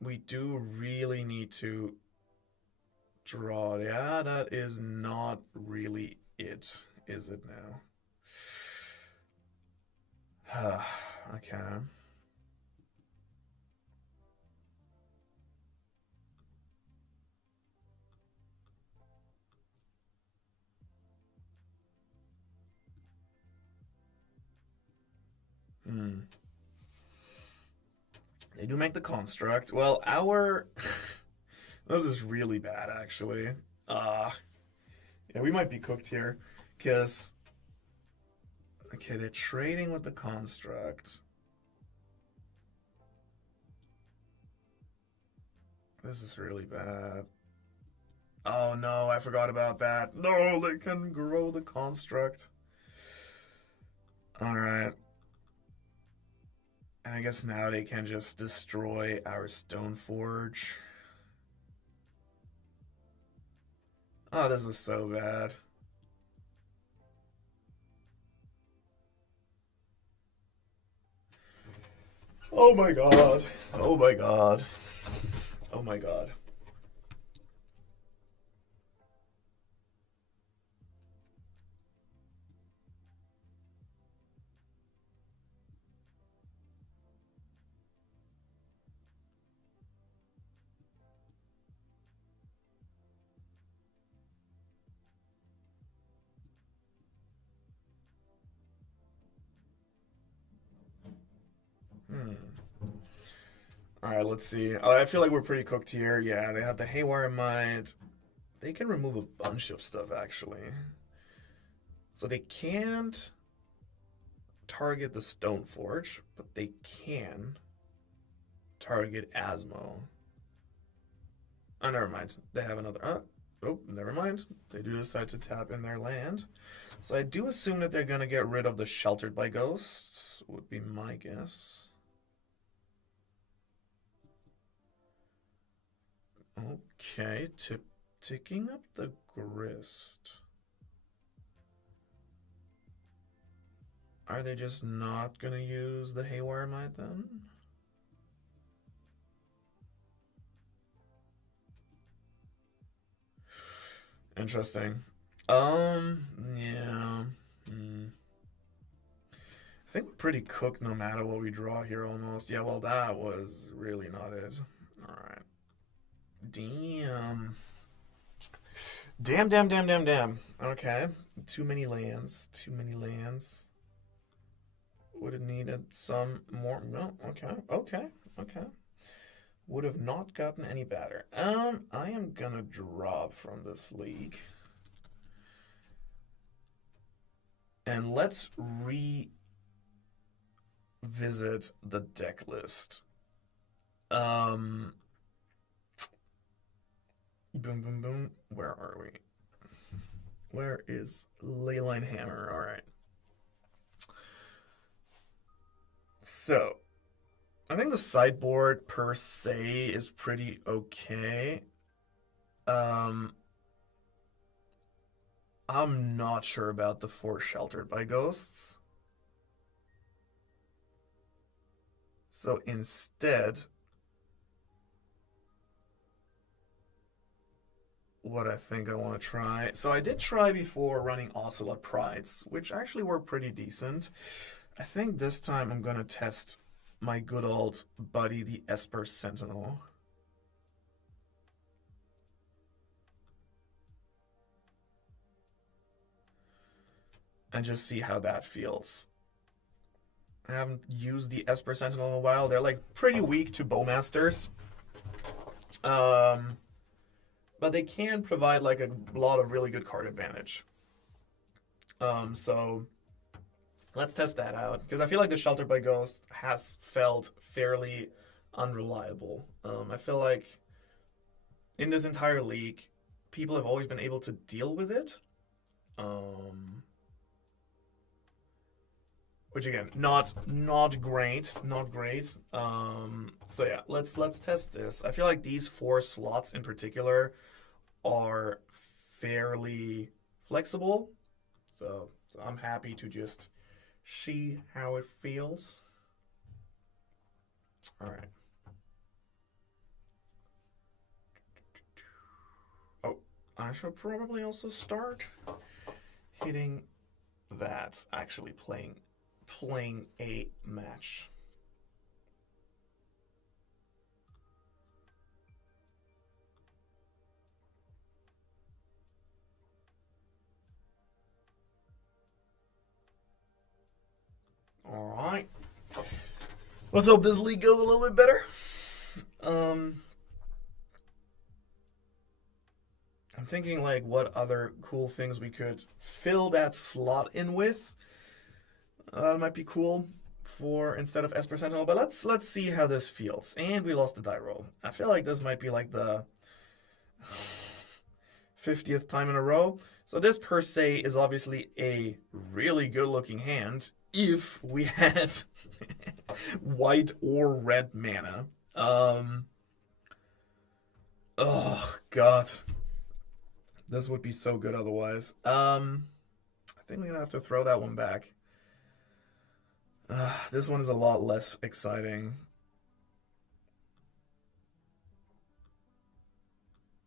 We do really need to draw. Yeah, that is not really it, is it now? Okay. They do make the construct. Well, this is really bad, actually. Yeah, we might be cooked here. Because, okay, they're trading with the construct. This is really bad. Oh, no, I forgot about that. No, they can grow the construct. Alright. And I guess now they can just destroy our Stoneforge. Oh, this is so bad. Oh my god. Oh my god. Oh my god. Alright, let's see. I feel like we're pretty cooked here. Yeah, they have the Haywire Might. They can remove a bunch of stuff, actually. So they can't target the Stoneforge, but they can target Asmo. Oh, never mind. They have another... Oh, never mind. They do decide to tap in their land. So I do assume that they're going to get rid of the Sheltered by Ghosts, would be my guess. Okay, ticking up the Grist. Are they just not going to use the Haywire Might then? Interesting. Yeah. I think we're pretty cooked no matter what we draw here almost. Yeah, well, that was really not it. Alright. Damn. Damn. Okay. Too many lands. Would have needed some more. No, okay. Would have not gotten any better. I am gonna drop from this league. And let's revisit the deck list. Boom. Where are we? Where is Leyline Hammer? All right. So, I think the sideboard per se is pretty okay. I'm not sure about the 4 Sheltered by Ghosts. So instead, what I think I want to try. So I did try before running Ocelot Prides, which actually were pretty decent. I think this time I'm going to test my good old buddy, the Esper Sentinel. And just see how that feels. I haven't used the Esper Sentinel in a while. They're like pretty weak to Bowmasters. But they can provide like a lot of really good card advantage. So let's test that out. Because I feel like the Shelter by Ghost has felt fairly unreliable. I feel like in this entire league, people have always been able to deal with it. Which again, not great. So yeah, let's test this. I feel like these 4 slots in particular are fairly flexible. So I'm happy to just see how it feels. All right. Oh, I should probably also start hitting that, actually playing a match. All right. Let's hope this league goes a little bit better. I'm thinking like what other cool things we could fill that slot in with. Might be cool for instead of Esper Sentinel, but let's see how this feels. And we lost the die roll. I feel like this might be like the 50th time in a row. So this per se is obviously a really good looking hand if we had white or red mana. Oh god. This would be so good otherwise. I think we're gonna have to throw that one back. This one is a lot less exciting.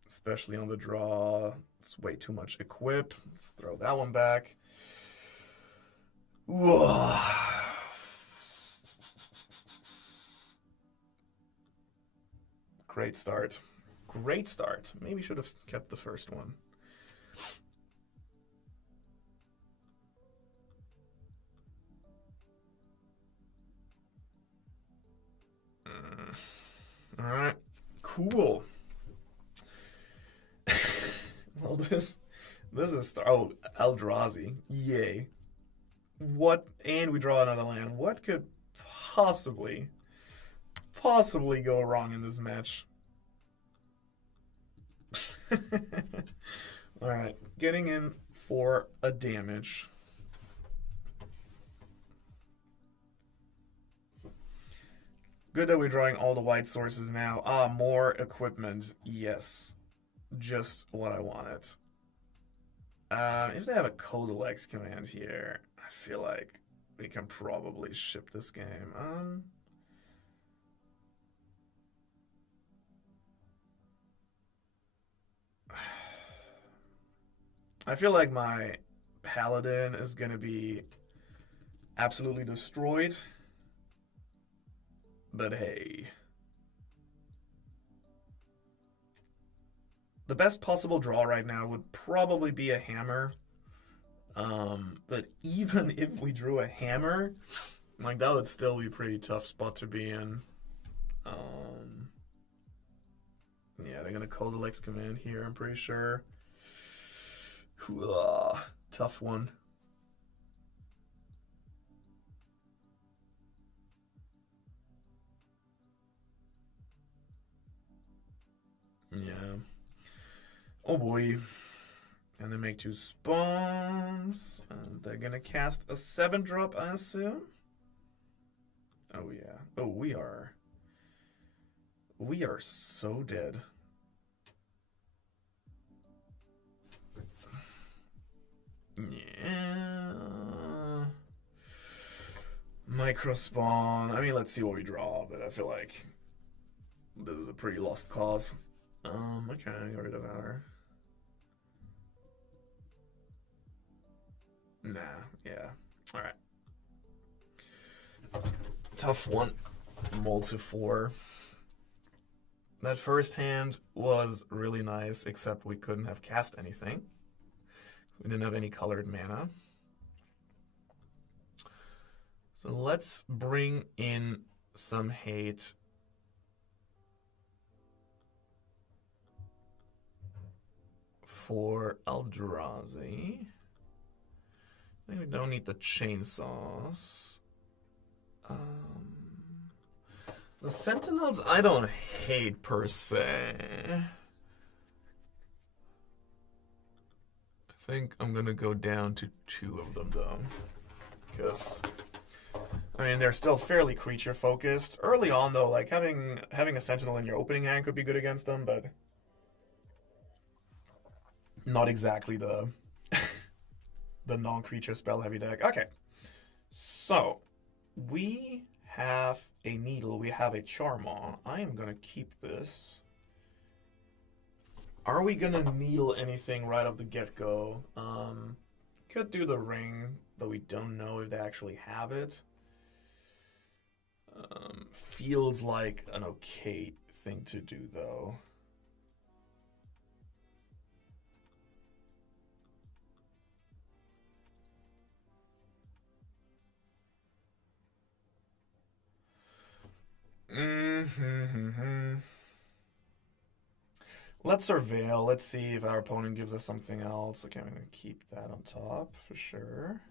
Especially on the draw. It's way too much equip. Let's throw that one back. Whoa. Great start. Maybe should have kept the first one. All right, cool. Well, this is Eldrazi. Yay! What? And we draw another land. What could possibly go wrong in this match? All right, getting in for a damage. Good that we're drawing all the white sources now. More equipment. Yes. Just what I wanted. If they have a Codalex command here, I feel like we can probably ship this game. I feel like my Paladin is going to be absolutely destroyed. But hey. The best possible draw right now would probably be a hammer. But even if we drew a hammer, like that would still be a pretty tough spot to be in. Yeah, they're gonna call the Lex command here, I'm pretty sure. Ugh, tough one. Yeah. Oh boy. And they make 2 spawns. And they're gonna cast a 7-drop, I assume. Oh yeah. Oh, we are so dead. Yeah. Micro spawn. I mean, let's see what we draw, but I feel like this is a pretty lost cause. Okay, get rid of our. Nah, yeah. Alright. Tough one. Multi-4. That first hand was really nice, except we couldn't have cast anything. We didn't have any colored mana. So let's bring in some hate. For Eldrazi. I think we don't need the chainsaws. The Sentinels I don't hate per se. I think I'm gonna go down to 2 of them though. Because I mean they're still fairly creature focused. Early on though, like having a Sentinel in your opening hand could be good against them, but not exactly the the non-creature spell heavy deck. Okay. So we have a needle, we have a Charmaw. I am gonna keep this. Are we gonna needle anything right off the get-go? Could do the ring, though we don't know if they actually have it. Feels like an okay thing to do though. Let's surveil. Let's see if our opponent gives us something else. Okay, I'm going to keep that on top for sure.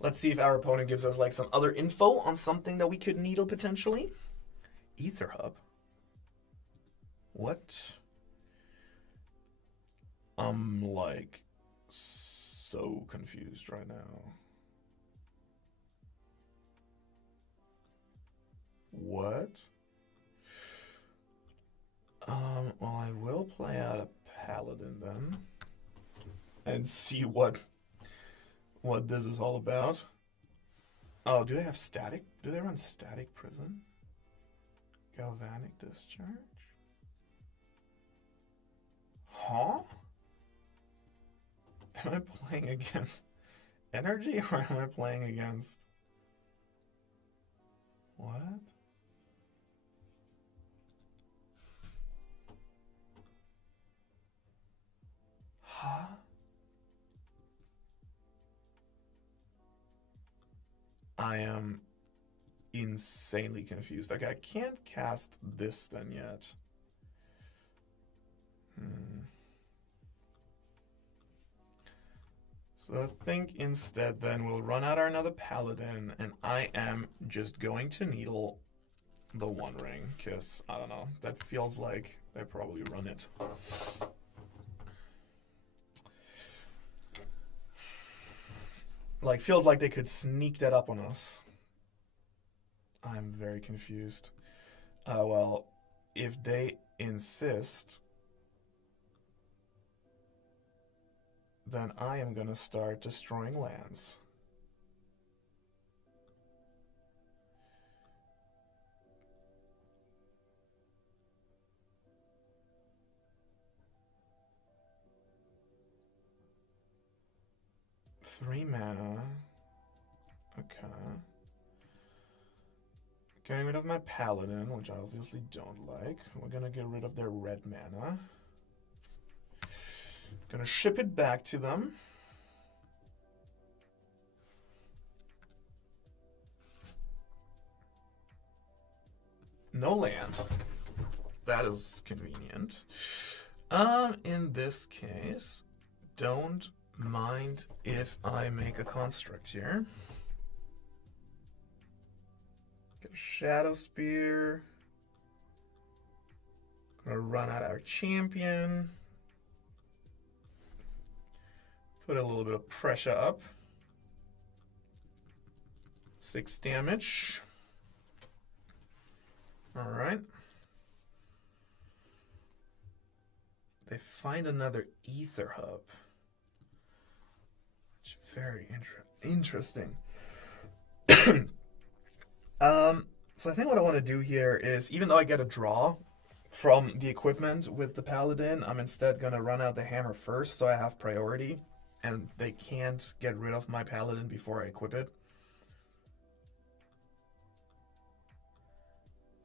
Let's see if our opponent gives us like some other info on something that we could needle potentially. Ether Hub. What? I'm like so confused right now. What? Well, I will play out a Paladin then and see what this is all about. Oh, do they have static? Do they run static prison? Galvanic discharge? Huh? Am I playing against energy or am I playing against what? Huh? I am insanely confused. Okay, I can't cast this then yet. So I think instead then we'll run out another Paladin and I am just going to needle the One Ring because, I don't know, that feels like they probably run it. Like, feels like they could sneak that up on us. I'm very confused. Well, if they insist, then I am going to start destroying lands. Three mana. Okay. Getting rid of my paladin, which I obviously don't like. We're gonna get rid of their red mana. Gonna ship it back to them. No land. That is convenient. In this case, don't mind if I make a construct here. Get a Shadow Spear. Gonna run out our champion. Put a little bit of pressure up. 6 damage. Alright. They find another Ether Hub. Which is very interesting. So I think what I want to do here is, even though I get a draw from the equipment with the Paladin, I'm instead going to run out the hammer first so I have priority. And they can't get rid of my Paladin before I equip it.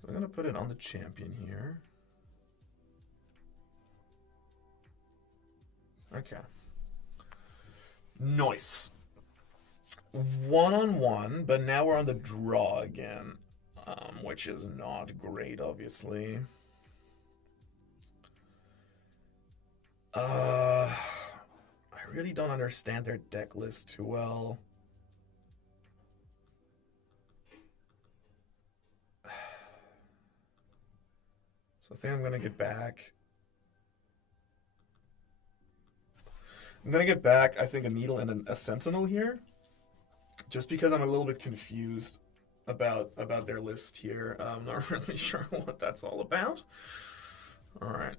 So I'm going to put it on the champion here. Okay. Nice. 1-on-1, but now we're on the draw again, which is not great, obviously. I really don't understand their deck list too well. So I think I'm going to get back. I think, a Needle and a Sentinel here. Just because I'm a little bit confused about their list here. I'm not really sure what that's all about. Alright.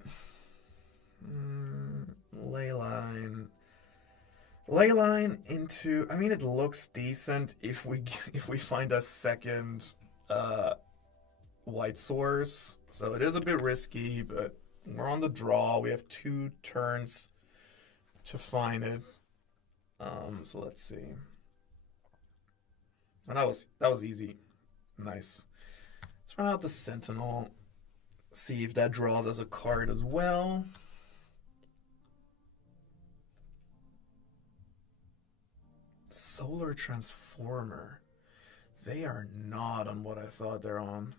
Leyline. Leyline into... I mean, it looks decent if we find a second white source. So it is a bit risky, but we're on the draw. We have 2 turns to find it. So let's see. And that was easy. Nice. Let's run out the Sentinel. See if that draws as a card as well. Solar Transformer. They are not on what I thought they're on.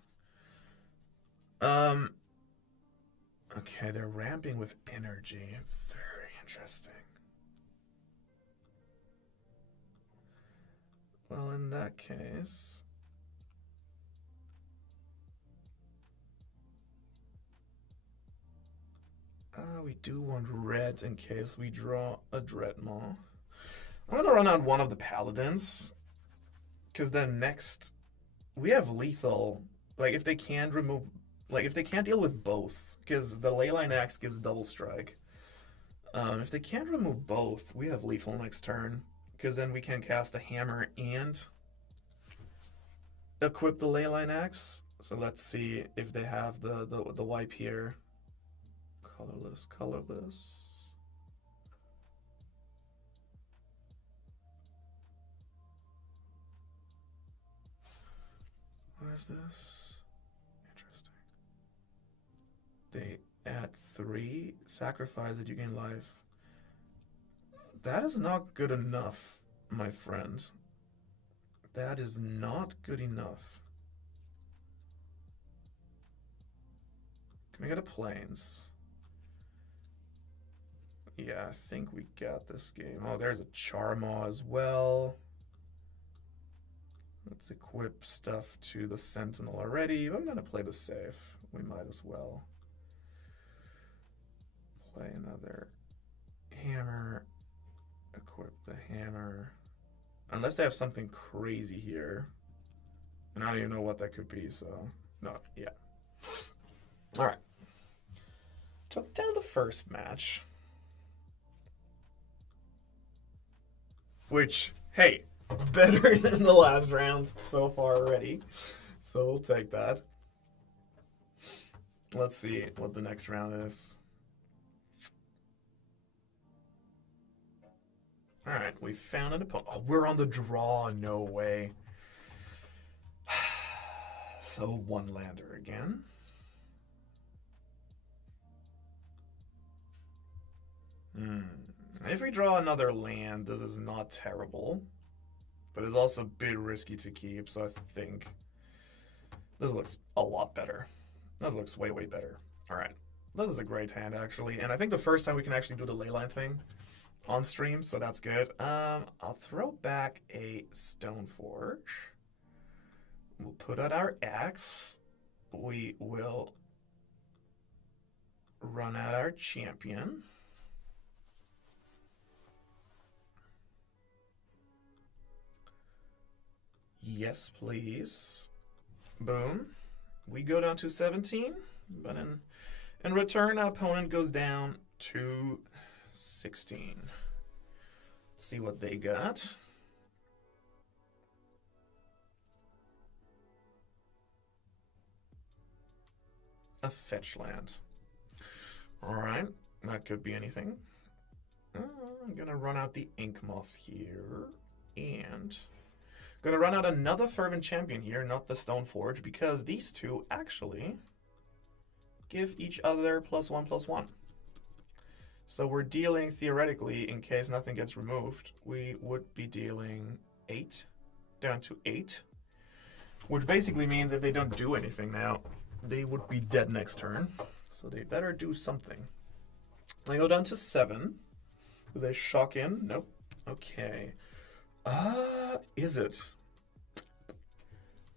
Okay, they're ramping with energy. Very interesting. Well, in that case... we do want red in case we draw a Dreadmaw. I'm going to run out one of the Paladins. Because then next, we have lethal. Like, if they can't remove... Like, if they can't deal with both. Because the Leyline Axe gives double strike. If they can't remove both, we have lethal next turn. Because then we can cast a hammer and equip the Leyline Axe. So let's see if they have the wipe here. Colorless, colorless. What is this? Interesting. They add 3, sacrifice it, you gain life. That is not good enough, my friend. That is not good enough. Can I get a Plains? Yeah, I think we got this game. Oh, there's a Charmaw as well. Let's equip stuff to the Sentinel already. We're going to play the safe. We might as well. Play another hammer. Equip the hammer. Unless they have something crazy here. And I don't even know what that could be, so... No, yeah. Alright. Took down the first match. Which, hey, better than the last round so far already. So we'll take that. Let's see what the next round is. Alright, we found an opponent. Oh, we're on the draw. No way. So one lander again. If we draw another land, this is not terrible. But it's also a bit risky to keep, so I think this looks a lot better. This looks way, way better. Alright. This is a great hand, actually. And I think the first time we can actually do the Leyline thing on stream, so that's good. I'll throw back a Stoneforge. We'll put out our X. We will run out our champion. Yes, please. Boom. We go down to 17, but in return, our opponent goes down to 16. Let's see what they got. A fetch land. Alright, that could be anything. I'm gonna run out the Ink Moth here, and gonna run out another Fervent Champion here, not the Stoneforge, because these two actually give each other +1/+1. So we're dealing, theoretically, in case nothing gets removed, we would be dealing 8, down to 8. Which basically means if they don't do anything now, they would be dead next turn. So they better do something. They go down to 7. Do they shock in? Nope. Okay. Is it?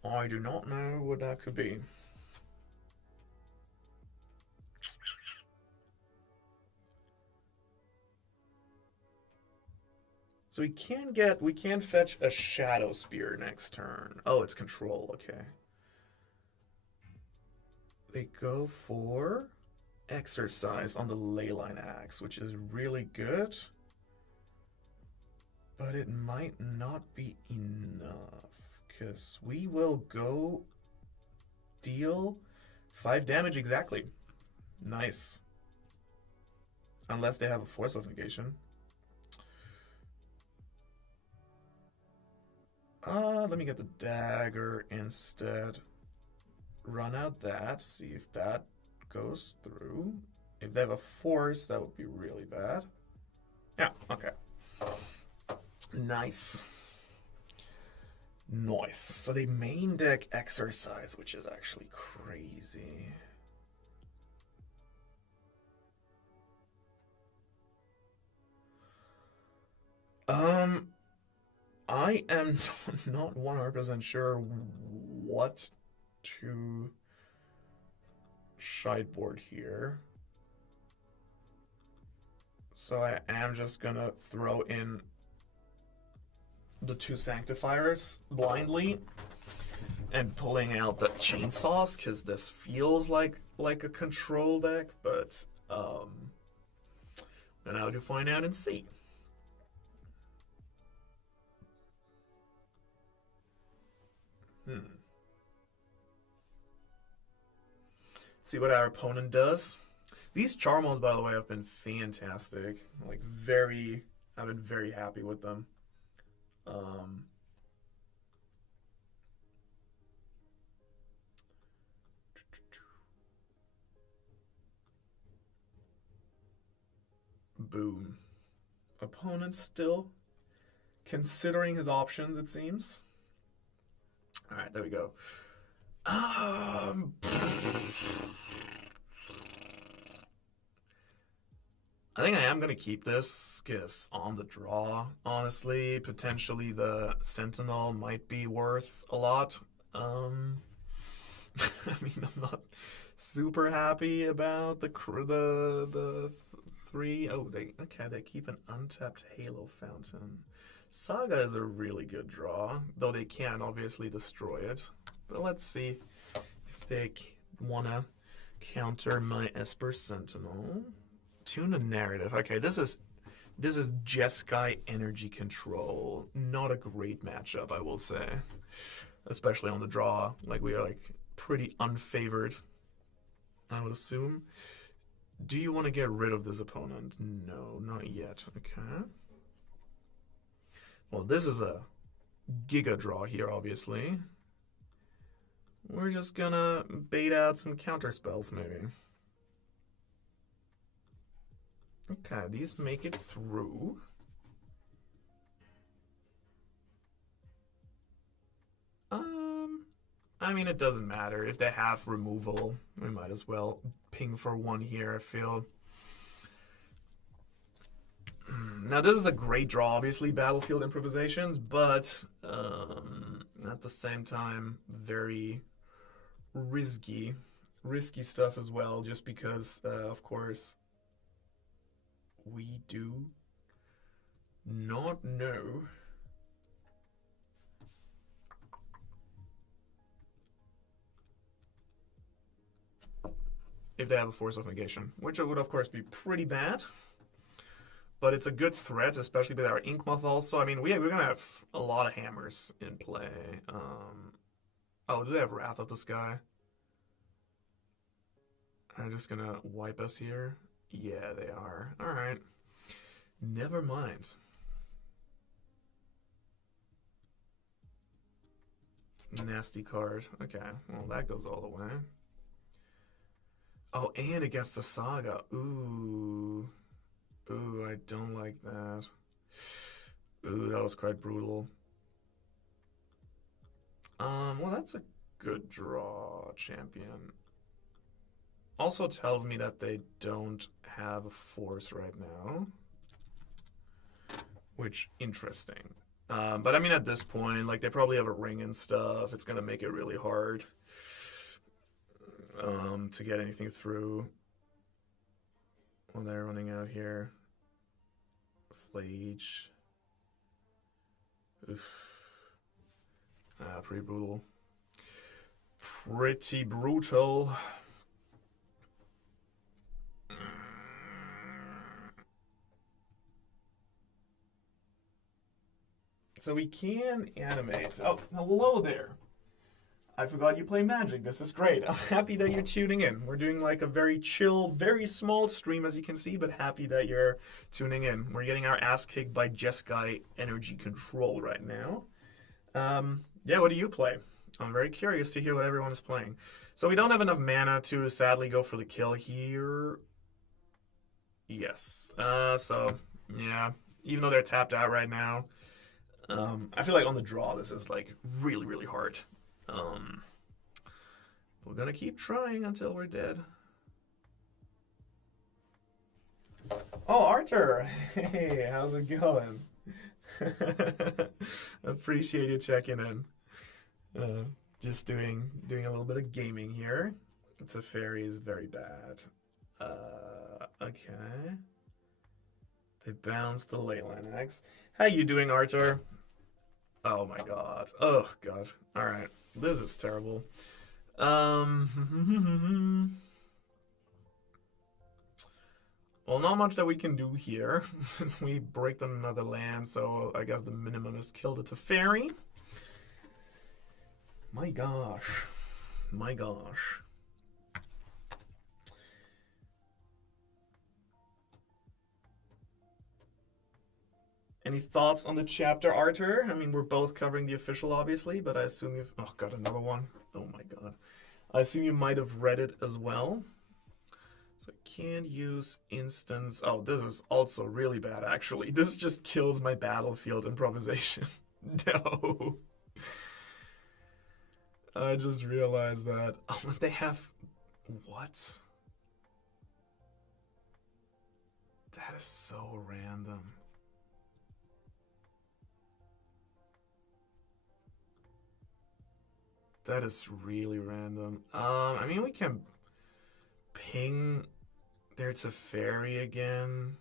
I do not know what that could be. So we can fetch a Shadow Spear next turn. Oh, it's control, okay. They go for Exercise on the Leyline Axe, which is really good. But it might not be enough, because we will go deal 5 damage exactly. Nice. Unless they have a Force of Negation. Let me get the dagger instead. Run out that, see if that goes through. If they have a force, that would be really bad. Yeah, okay. Nice. Nice. So they main deck Exercise, which is actually crazy. I am not 100% sure what to sideboard here. So I am just gonna throw in the 2 Sanctifiers blindly and pulling out the chainsaws, because this feels like a control deck, but then I'll have to find out and see. See what our opponent does. These Charmels, by the way, have been fantastic. Like, I've been very happy with them. Boom. Opponent still considering his options, it seems. All right, there we go. I think I am going to keep this, because on the draw, honestly, potentially the Sentinel might be worth a lot. I mean, I'm not super happy about the 3. Oh, they keep an untapped Halo Fountain. Saga is a really good draw, though they can obviously destroy it. But let's see if they want to counter my Esper Sentinel. Tune a narrative. Okay, this is Jeskai Energy Control. Not a great matchup, I will say. Especially on the draw. Like, we are pretty unfavored, I would assume. Do you want to get rid of this opponent? No, not yet. Okay. Well, this is a Giga draw here, obviously. we're just gonna bait out some counter spells, maybe. Okay, these make it through. I mean, it doesn't matter. If they have removal, we might as well ping for one here, I feel. Now, this is a great draw, obviously, Battlefield Improvisations, but at the same time, very risky stuff as well, just because, of course, we do not know if they have a Force of Negation, which would, of course, be pretty bad. But it's a good threat, especially with our Inkmoth also. I mean, we're going to have a lot of hammers in play. Oh, do they have Wrath of the Sky? Are they just going to wipe us here? Yeah, they are. All right. Never mind. Nasty card. Okay, well, that goes all the way. Oh, and against the Saga. Ooh. Ooh, I don't like that. Ooh, that was quite brutal. Well, that's a good draw, champion. Also tells me that they don't have a force right now. Which, interesting. But I mean, at this point, like, they probably have a ring and stuff. It's going to make it really hard to get anything through. Well, they're running out here. Flage. Oof. Pretty brutal. Pretty brutal. So we can animate. Oh, hello there. I forgot you play Magic. This is great. I'm happy that you're tuning in. We're doing like a very chill, very small stream, as you can see, but happy that you're tuning in. We're getting our ass kicked by Jeskai Energy Control right now. Yeah, what do you play? I'm very curious to hear what everyone is playing. So we don't have enough mana to sadly go for the kill here. Yes. So, yeah. Even though they're tapped out right now, I feel like on the draw, this is like really, really hard. We're gonna keep trying until we're dead. Oh, Arthur! Hey, how's it going? Appreciate you checking in. Just doing a little bit of gaming here. Teferi is very bad. Okay. They bounced the Leyline X. How you doing, Arthur? Oh my god. Oh god. Alright. This is terrible. Well, not much that we can do here, since we break on another land, so I guess the minimum is kill the Teferi. My gosh. My gosh. Any thoughts on the chapter, Arthur? I mean, we're both covering the official, obviously, but I assume you've... Oh, God, another one. Oh, my God. I assume you might have read it as well. So I can't use instance... Oh, this is also really bad, actually. This just kills my battlefield improvisation. No. I just realized that. Oh, they have... What? That is so random. That is really random. I mean, we can ping their Teferi again.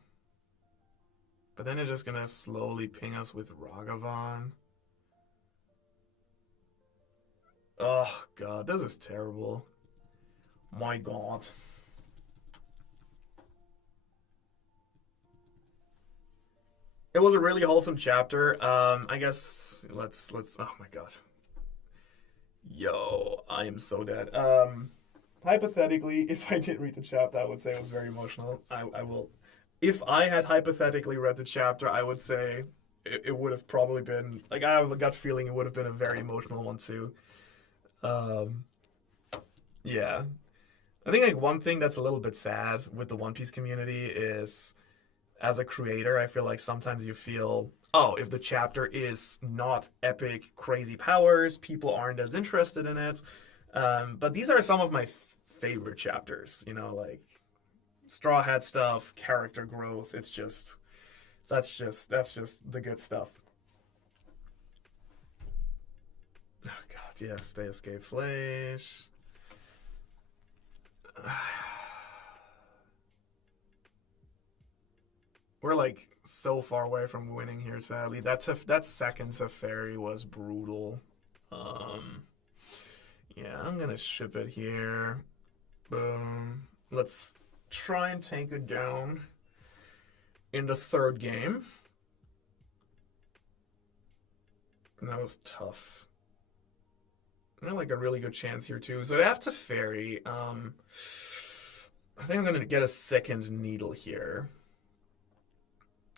But then it's just gonna slowly ping us with Ragavan. Oh, God, this is terrible. My God. It was a really wholesome chapter. I guess let's. Oh my God. Yo, I am so dead. Hypothetically, if I did read the chapter, I would say it was very emotional. I will. If I had hypothetically read the chapter, I would say it would have probably been, like, I have a gut feeling it would have been a very emotional one too. Yeah. I think like one thing that's a little bit sad with the One Piece community is as a creator, I feel like sometimes you feel, oh, if the chapter is not epic, crazy powers, people aren't as interested in it. But these are some of my favorite chapters, like Straw Hat stuff, character growth. It's just, that's just the good stuff. Oh, God, yes, they escape Flash. We're like so far away from winning here, sadly. That second Teferi was brutal. Um, yeah, I'm gonna ship it here. Boom. Let's try and take it down in the third game. And that was tough. I had like a really good chance here too. So I have Teferi. I think I'm gonna get a second needle here.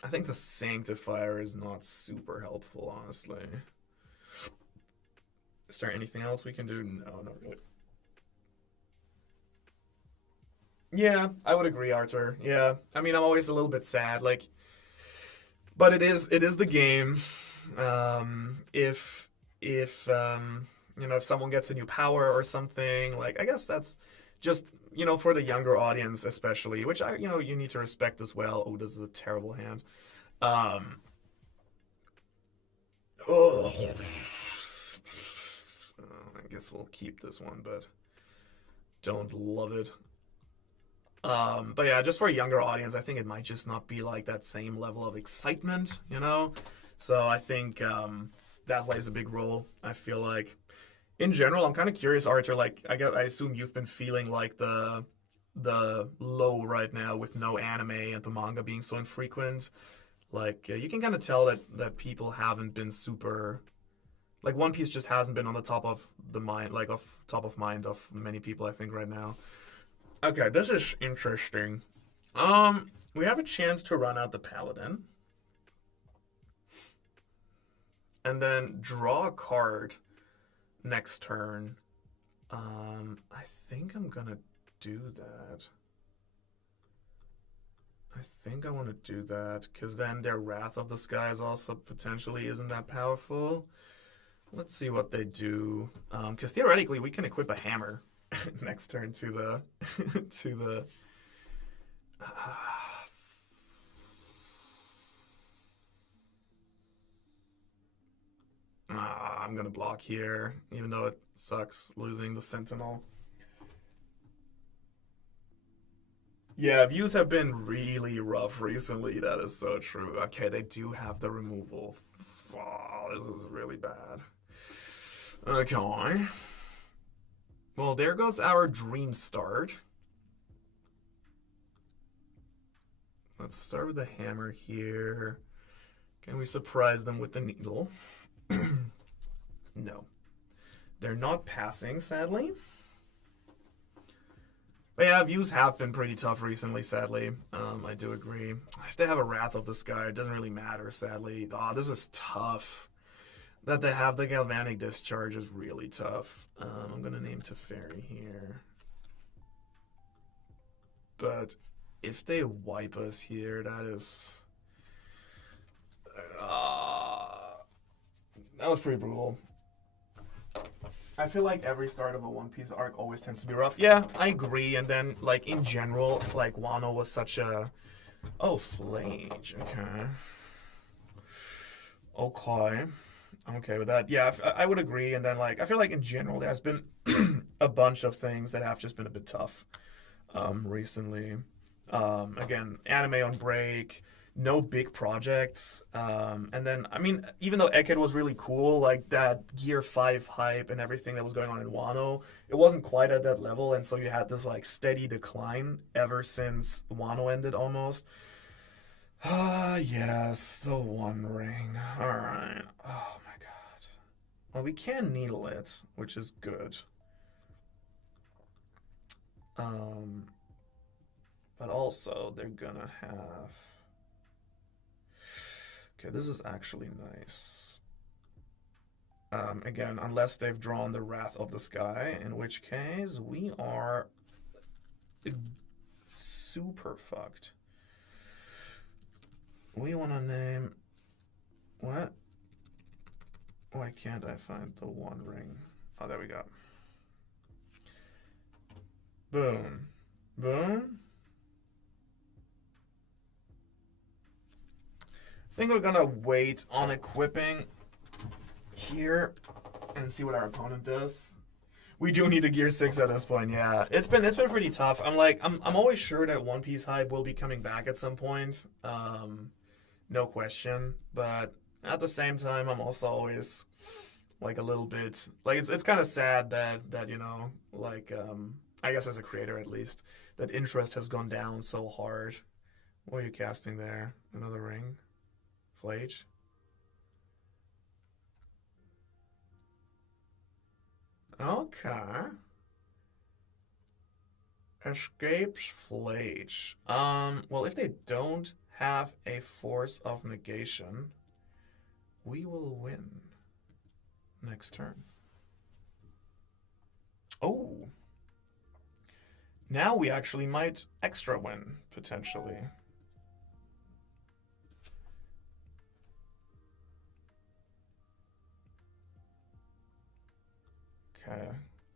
I think the Sanctifier is not super helpful, honestly. Is there anything else we can do? No, not really. Yeah, I would agree, Arthur. Yeah, I mean, I'm always a little bit sad, like, but it is the game. If someone gets a new power or something, like, I guess that's just for the younger audience especially, which you need to respect as well. Oh, this is a terrible hand. Um, oh, I guess we'll keep this one, but don't love it. But yeah, just for a younger audience, I think it might just not be like that same level of excitement. So I think that plays a big role. I feel like, in general, I'm kind of curious, Archer. Like, I assume you've been feeling like the low right now with no anime and the manga being so infrequent. Like, you can kind of tell that people haven't been super. Like, One Piece just hasn't been on the top of the mind, like, of top of mind of many people, I think, right now. Okay, this is interesting. We have a chance to run out the Paladin and then draw a card next turn. I think I'm gonna do that. I think I want to do that because then their Wrath of the Skies also potentially isn't that powerful. Let's see what they do. Because theoretically we can equip a hammer next turn to the to the. I'm gonna block here, even though it sucks losing the Sentinel. Yeah, views have been really rough recently. That is so true. Okay, they do have the removal. Oh, this is really bad. Okay. Well, there goes our dream start. Let's start with the hammer here. Can we surprise them with the needle? No. They're not passing, sadly. But yeah, views have been pretty tough recently, sadly. I do agree. If they have a Wrath of the Sky, it doesn't really matter, sadly. Oh, this is tough. That they have the Galvanic Discharge is really tough. I'm going to name Teferi here. But if they wipe us here, that is... that was pretty brutal. I feel like every start of a One Piece arc always tends to be rough. Yeah, I agree. And then, like, in general, like, Wano was such a... Oh, Flage. Okay. Okay. I'm okay with that. Yeah, I would agree. And then, like, I feel like in general there's been a bunch of things that have just been a bit tough recently. Again, anime on break, no big projects. And then, I mean, even though Egghead was really cool, like that Gear 5 hype and everything that was going on in Wano, it wasn't quite at that level. And so you had this, like, steady decline ever since Wano ended almost. Ah, yes, the One Ring. All right. Oh, my God. Well, we can needle it, which is good. But also, they're gonna have... Okay, this is actually nice. Again, unless they've drawn the Wrath of the Sky, in which case we are super fucked. We want to name... What? Why can't I find the One Ring? Oh, there we go. Boom. Boom. I think we're gonna wait on equipping here and see what our opponent does. We do need a Gear 6 at this point, yeah. It's been pretty tough. I'm always sure that One Piece hype will be coming back at some point. No question. But at the same time, I'm also always like a little bit like it's kind of sad that you know, like I guess as a creator at least, that interest has gone down so hard. What are you casting there? Another ring? Flage? Okay. Escapes Flage. Well, if they don't have a Force of Negation, we will win next turn. Oh. Now we actually might extra win, potentially. Okay.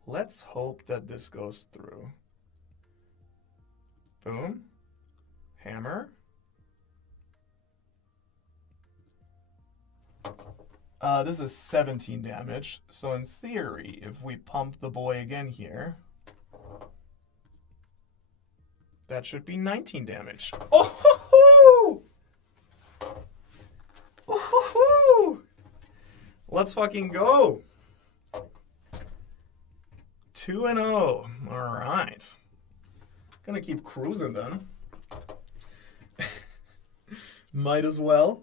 Let's hope that this goes through. Boom. Hammer. This is 17 damage. So in theory, if we pump the boy again here, that should be 19 damage. Oh! Oh! Let's fucking go. 2-0. All right. Gonna keep cruising then. Might as well.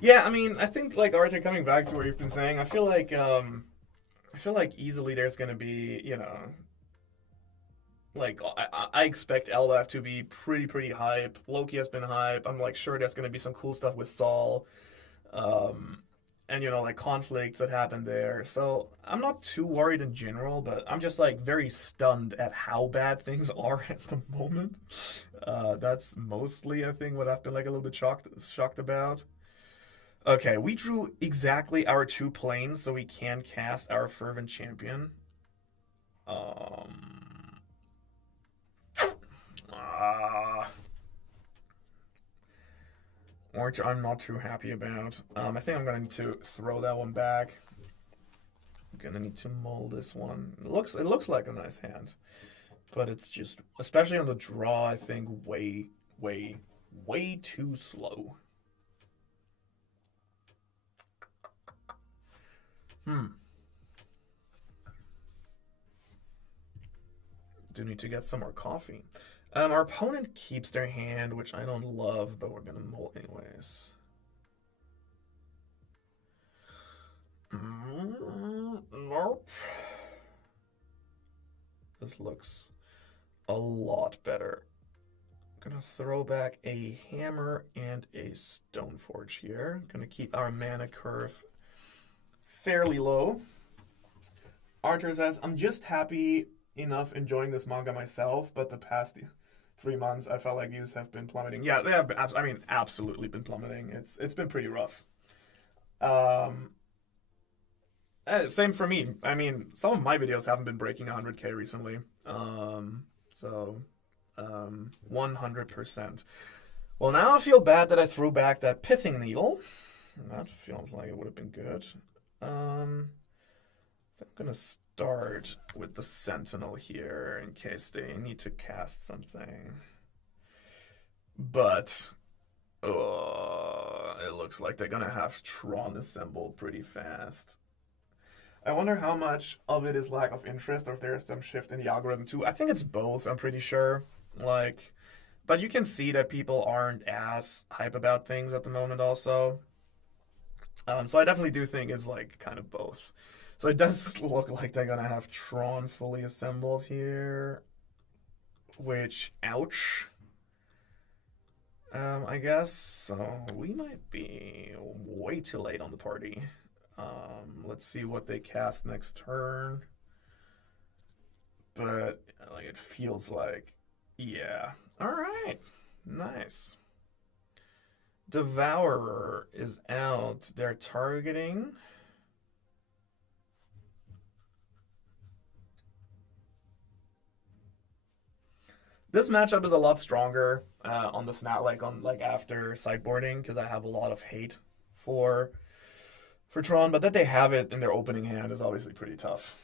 Yeah, I mean, I think like Arthur, coming back to what you've been saying, I feel like easily there's gonna be, you know, like I expect Elbaf to be pretty hype. Loki has been hype. I'm like sure there's gonna be some cool stuff with Saul. And, you know, like conflicts that happen there. So I'm not too worried in general, but I'm just like very stunned at how bad things are at the moment. That's mostly, I think, what I've been like a little bit shocked about. Okay, we drew exactly our 2 planes, so we can cast our Fervent Champion. Which I'm not too happy about. I think I'm gonna need to throw that one back. I'm gonna need to mull this one. It looks like a nice hand, but it's just, especially on the draw, I think way too slow. Do need to get some more coffee. Our opponent keeps their hand, which I don't love, but we're gonna mull anyways. Nope. This looks a lot better. Gonna throw back a hammer and a Stoneforge here. Gonna keep our mana curve fairly low. Arthur says, I'm just happy enough enjoying this manga myself, but the past 3 months I felt like views have been plummeting. Yeah, they have been, I mean, absolutely been plummeting. It's been pretty rough. Same for me. I mean, some of my videos haven't been breaking 100K recently. 100%. Well, now I feel bad that I threw back that pithing needle. That feels like it would have been good. I'm gonna start with the Sentinel here in case they need to cast something. But it looks like they're gonna have Tron assembled pretty fast. I wonder how much of it is lack of interest or if there's some shift in the algorithm too. I think it's both, I'm pretty sure. Like, but you can see that people aren't as hype about things at the moment also. So I definitely do think it's like kind of both. So it does look like they're gonna have Tron fully assembled here. Which, ouch. I guess so. We might be way too late on the party. Let's see what they cast next turn. But like it feels like, yeah. All right, nice. Devourer is out. They're targeting. This matchup is a lot stronger on the snap, like after sideboarding, because I have a lot of hate for Tron, but that they have it in their opening hand is obviously pretty tough.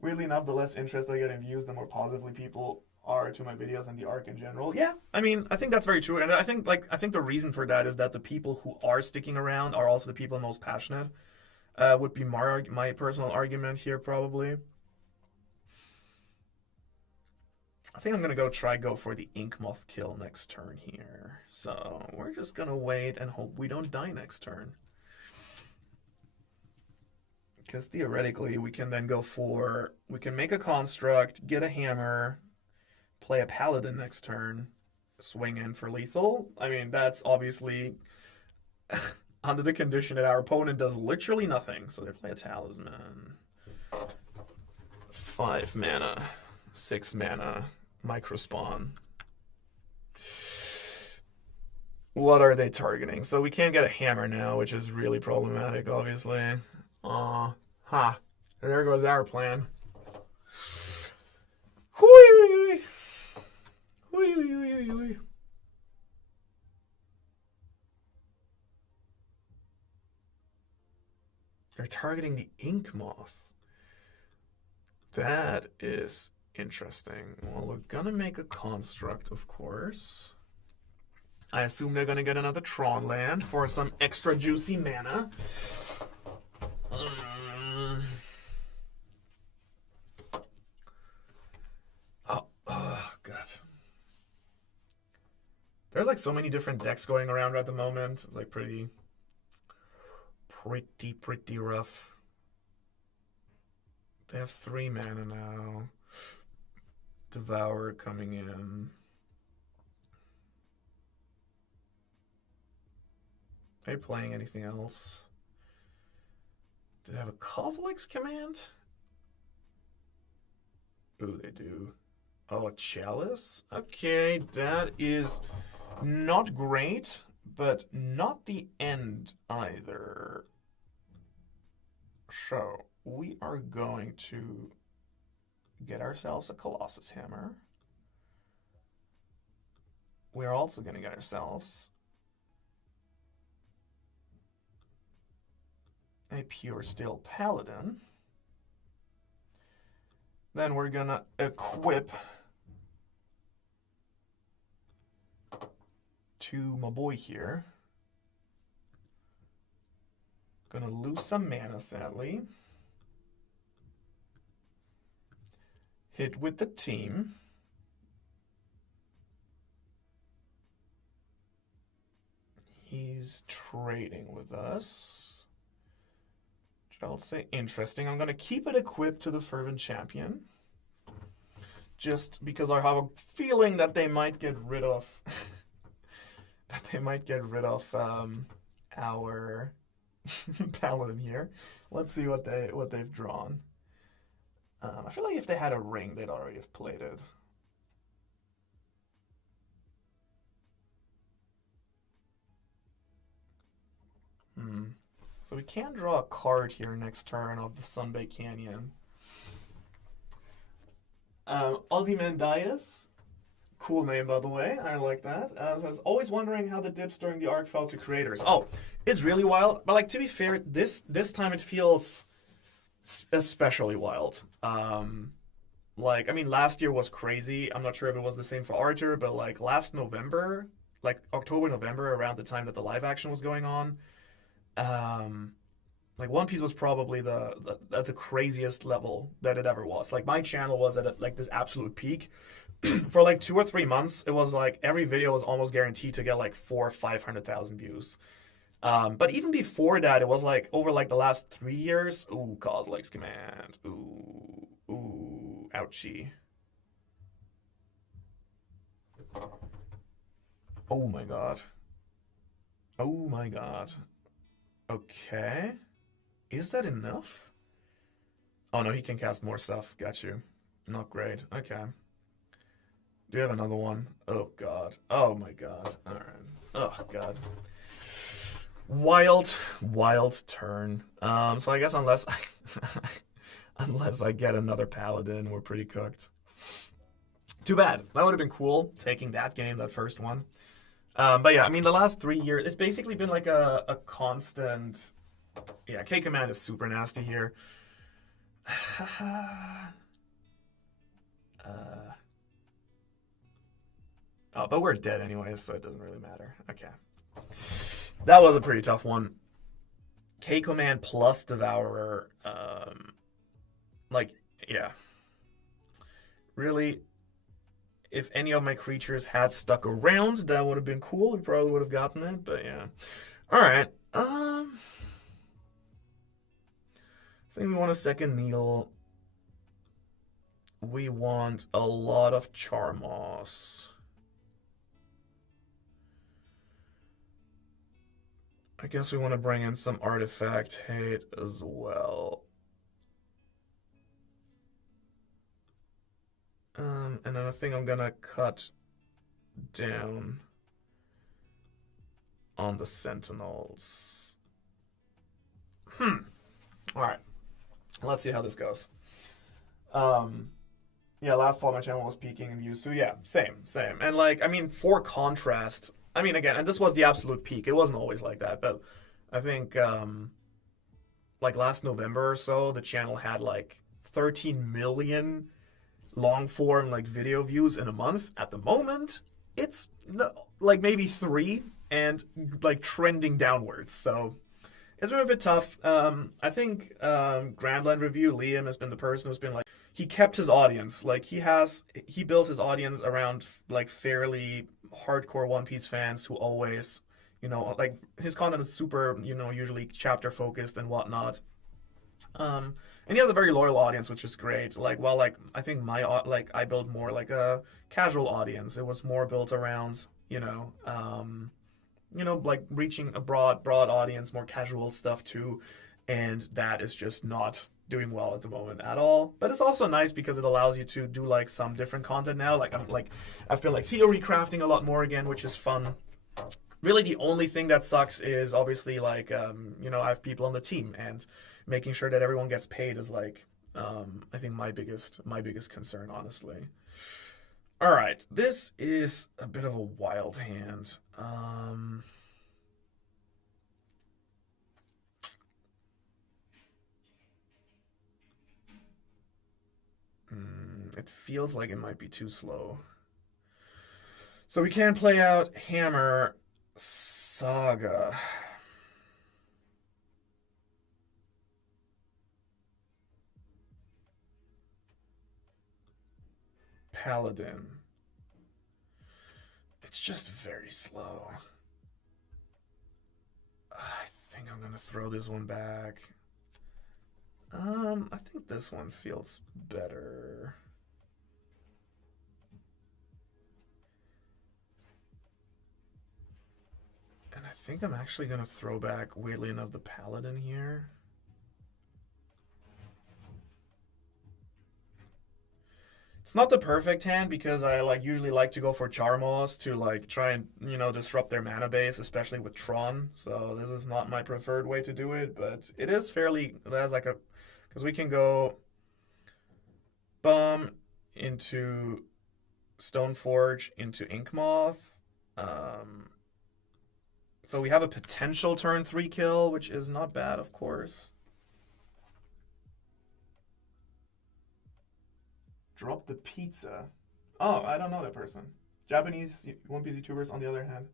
Weirdly enough, the less interest I get in views, the more positively people are to my videos and the arc in general. Yeah, I mean, I think that's very true, and I think the reason for that is that the people who are sticking around are also the people most passionate. Would be my personal argument here, probably. I think I'm gonna go for the Ink Moth kill next turn here. So we're just gonna wait and hope we don't die next turn. Because theoretically, we can then we can make a construct, get a hammer, play a paladin next turn, swing in for lethal. I mean, that's obviously under the condition that our opponent does literally nothing. So they play a talisman. 5 mana, 6 mana, microspawn. What are they targeting? So we can't get a hammer now, which is really problematic, obviously. There goes our plan. They're targeting the Ink Moth. That is interesting. Well, we're gonna make a construct, of course. I assume they're gonna get another Tron land for some extra juicy mana. Oh, God. There's like so many different decks going around at the moment. It's like pretty rough. They have 3 mana now. Devour coming in. Are they playing anything else? Do they have a Kozilek's command? Ooh, they do. Oh, a Chalice? Okay, that is not great, but not the end either. So, we are going to get ourselves a Colossus Hammer. We're also going to get ourselves a Pure Steel Paladin. Then we're going to equip to my boy here. Gonna lose some mana, sadly. Hit with the team. He's trading with us. Which I'll say interesting. I'm gonna keep it equipped to the Fervent Champion. Just because I have a feeling that they might get rid of our Paladin here. Let's see what they've drawn. I feel like if they had a ring, they'd already have played it. So we can draw a card here next turn of the Sunbay Canyon. Ozymandias. Cool name, by the way. I like that. Says, always wondering how the dips during the arc fell to creators. Oh, it's really wild. But like, to be fair, this time it feels especially wild. Like, I mean, last year was crazy. I'm not sure if it was the same for Arthur, but like last November, like October, November, around the time that the live action was going on, like One Piece was probably at the craziest level that it ever was. Like my channel was at like this absolute peak. For like 2 or 3 months, it was like every video was almost guaranteed to get like 400,000 or 500,000 views. But even before that, it was like over like the last 3 years. Ooh, Kozilek's command. Ooh, ouchie. Oh my god. Oh my god. Okay. Is that enough? Oh no, he can cast more stuff. Got you. Not great. Okay. Do you have another one? Oh god. Oh my god. Alright. Oh god. Wild turn. So I guess unless unless I get another paladin, we're pretty cooked. Too bad. That would have been cool, taking that game, that first one. But yeah, I mean, the last 3 years, it's basically been like a constant... Yeah, K-Command is super nasty here. Oh, but we're dead anyways, so it doesn't really matter. Okay. That was a pretty tough one. K-Command plus Devourer. Yeah. Really, if any of my creatures had stuck around, that would have been cool. We probably would have gotten it, but yeah. Alright. I think we want a second Needle. We want a lot of Charmos. I guess we want to bring in some Artifact Hate as well. And then I think I'm gonna cut down on the Sentinels. Alright. Let's see how this goes. Yeah, last fall my channel was peaking in views, so yeah, same. And like, I mean, for contrast, I mean, again, and this was the absolute peak. It wasn't always like that, but I think, like last November or so, the channel had like 13 million long form like video views in a month. At the moment, it's like maybe 3 and like trending downwards. So it's been a bit tough. I think Grandland Review, Liam has been the person who's been like, he kept his audience. Like he built his audience around like fairly hardcore One Piece fans who always, you know, like his content is super, you know, usually chapter focused and whatnot. And he has a very loyal audience, which is great. Like, well, like I think I built more like a casual audience. It was more built around, like reaching a broad audience, more casual stuff too, and that is just not doing well at the moment at all. But it's also nice because it allows you to do like some different content now. I've been like theory crafting a lot more again, which is fun. Really, the only thing that sucks is obviously like I have people on the team, and making sure that everyone gets paid is like I think my biggest concern, honestly. All right, this is a bit of a wild hand. It feels like it might be too slow. So we can play out Hammer Saga. Paladin. It's just very slow. I think I'm gonna throw this one back. I think this one feels better. And I think I'm actually gonna throw back, weirdly enough, the Paladin here. It's not the perfect hand because I usually like to go for Charmos to like try and disrupt their mana base, especially with Tron. So this is not my preferred way to do it, but it is fairly because we can go Bum into Stoneforge into Inkmoth. So we have a potential turn 3 kill, which is not bad, of course. Drop the pizza. Oh, I don't know that person. Japanese One Piece YouTubers, on the other hand.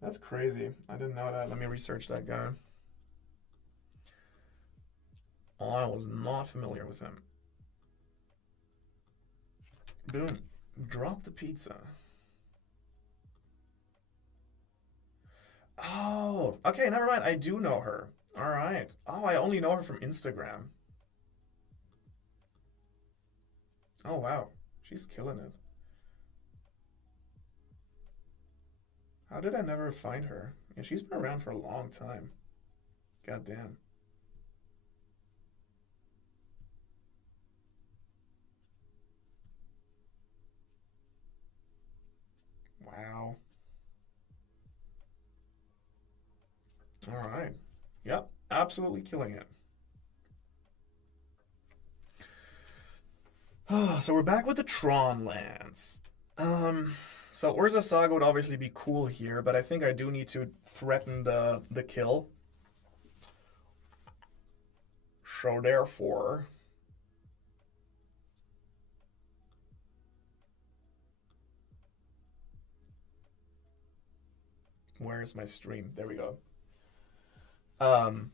That's crazy. I didn't know that. Let me research that guy. Oh, I was not familiar with him. Boom. Drop the pizza. Oh, okay, never mind. I do know her. All right. Oh, I only know her from Instagram. Oh, wow. She's killing it. How did I never find her? Yeah, she's been around for a long time. God damn. Wow. All right. Yep, absolutely killing it. So we're back with the Tron lands. So Urza Saga would obviously be cool here, but I think I do need to threaten the kill. So therefore, where's my stream? There we go. Um,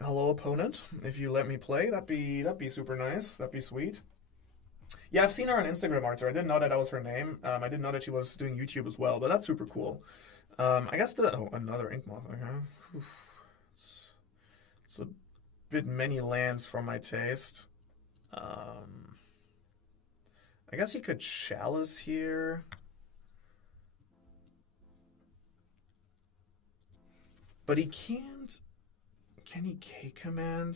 Hello opponent. If you let me play, that'd be super nice. That'd be sweet. Yeah, I've seen her on Instagram, Arthur. I didn't know that was her name. I didn't know that she was doing YouTube as well, but that's super cool. I guess another ink moth. Okay. It's a bit many lands for my taste. I guess he could Chalice here. But he can't. Can he K command?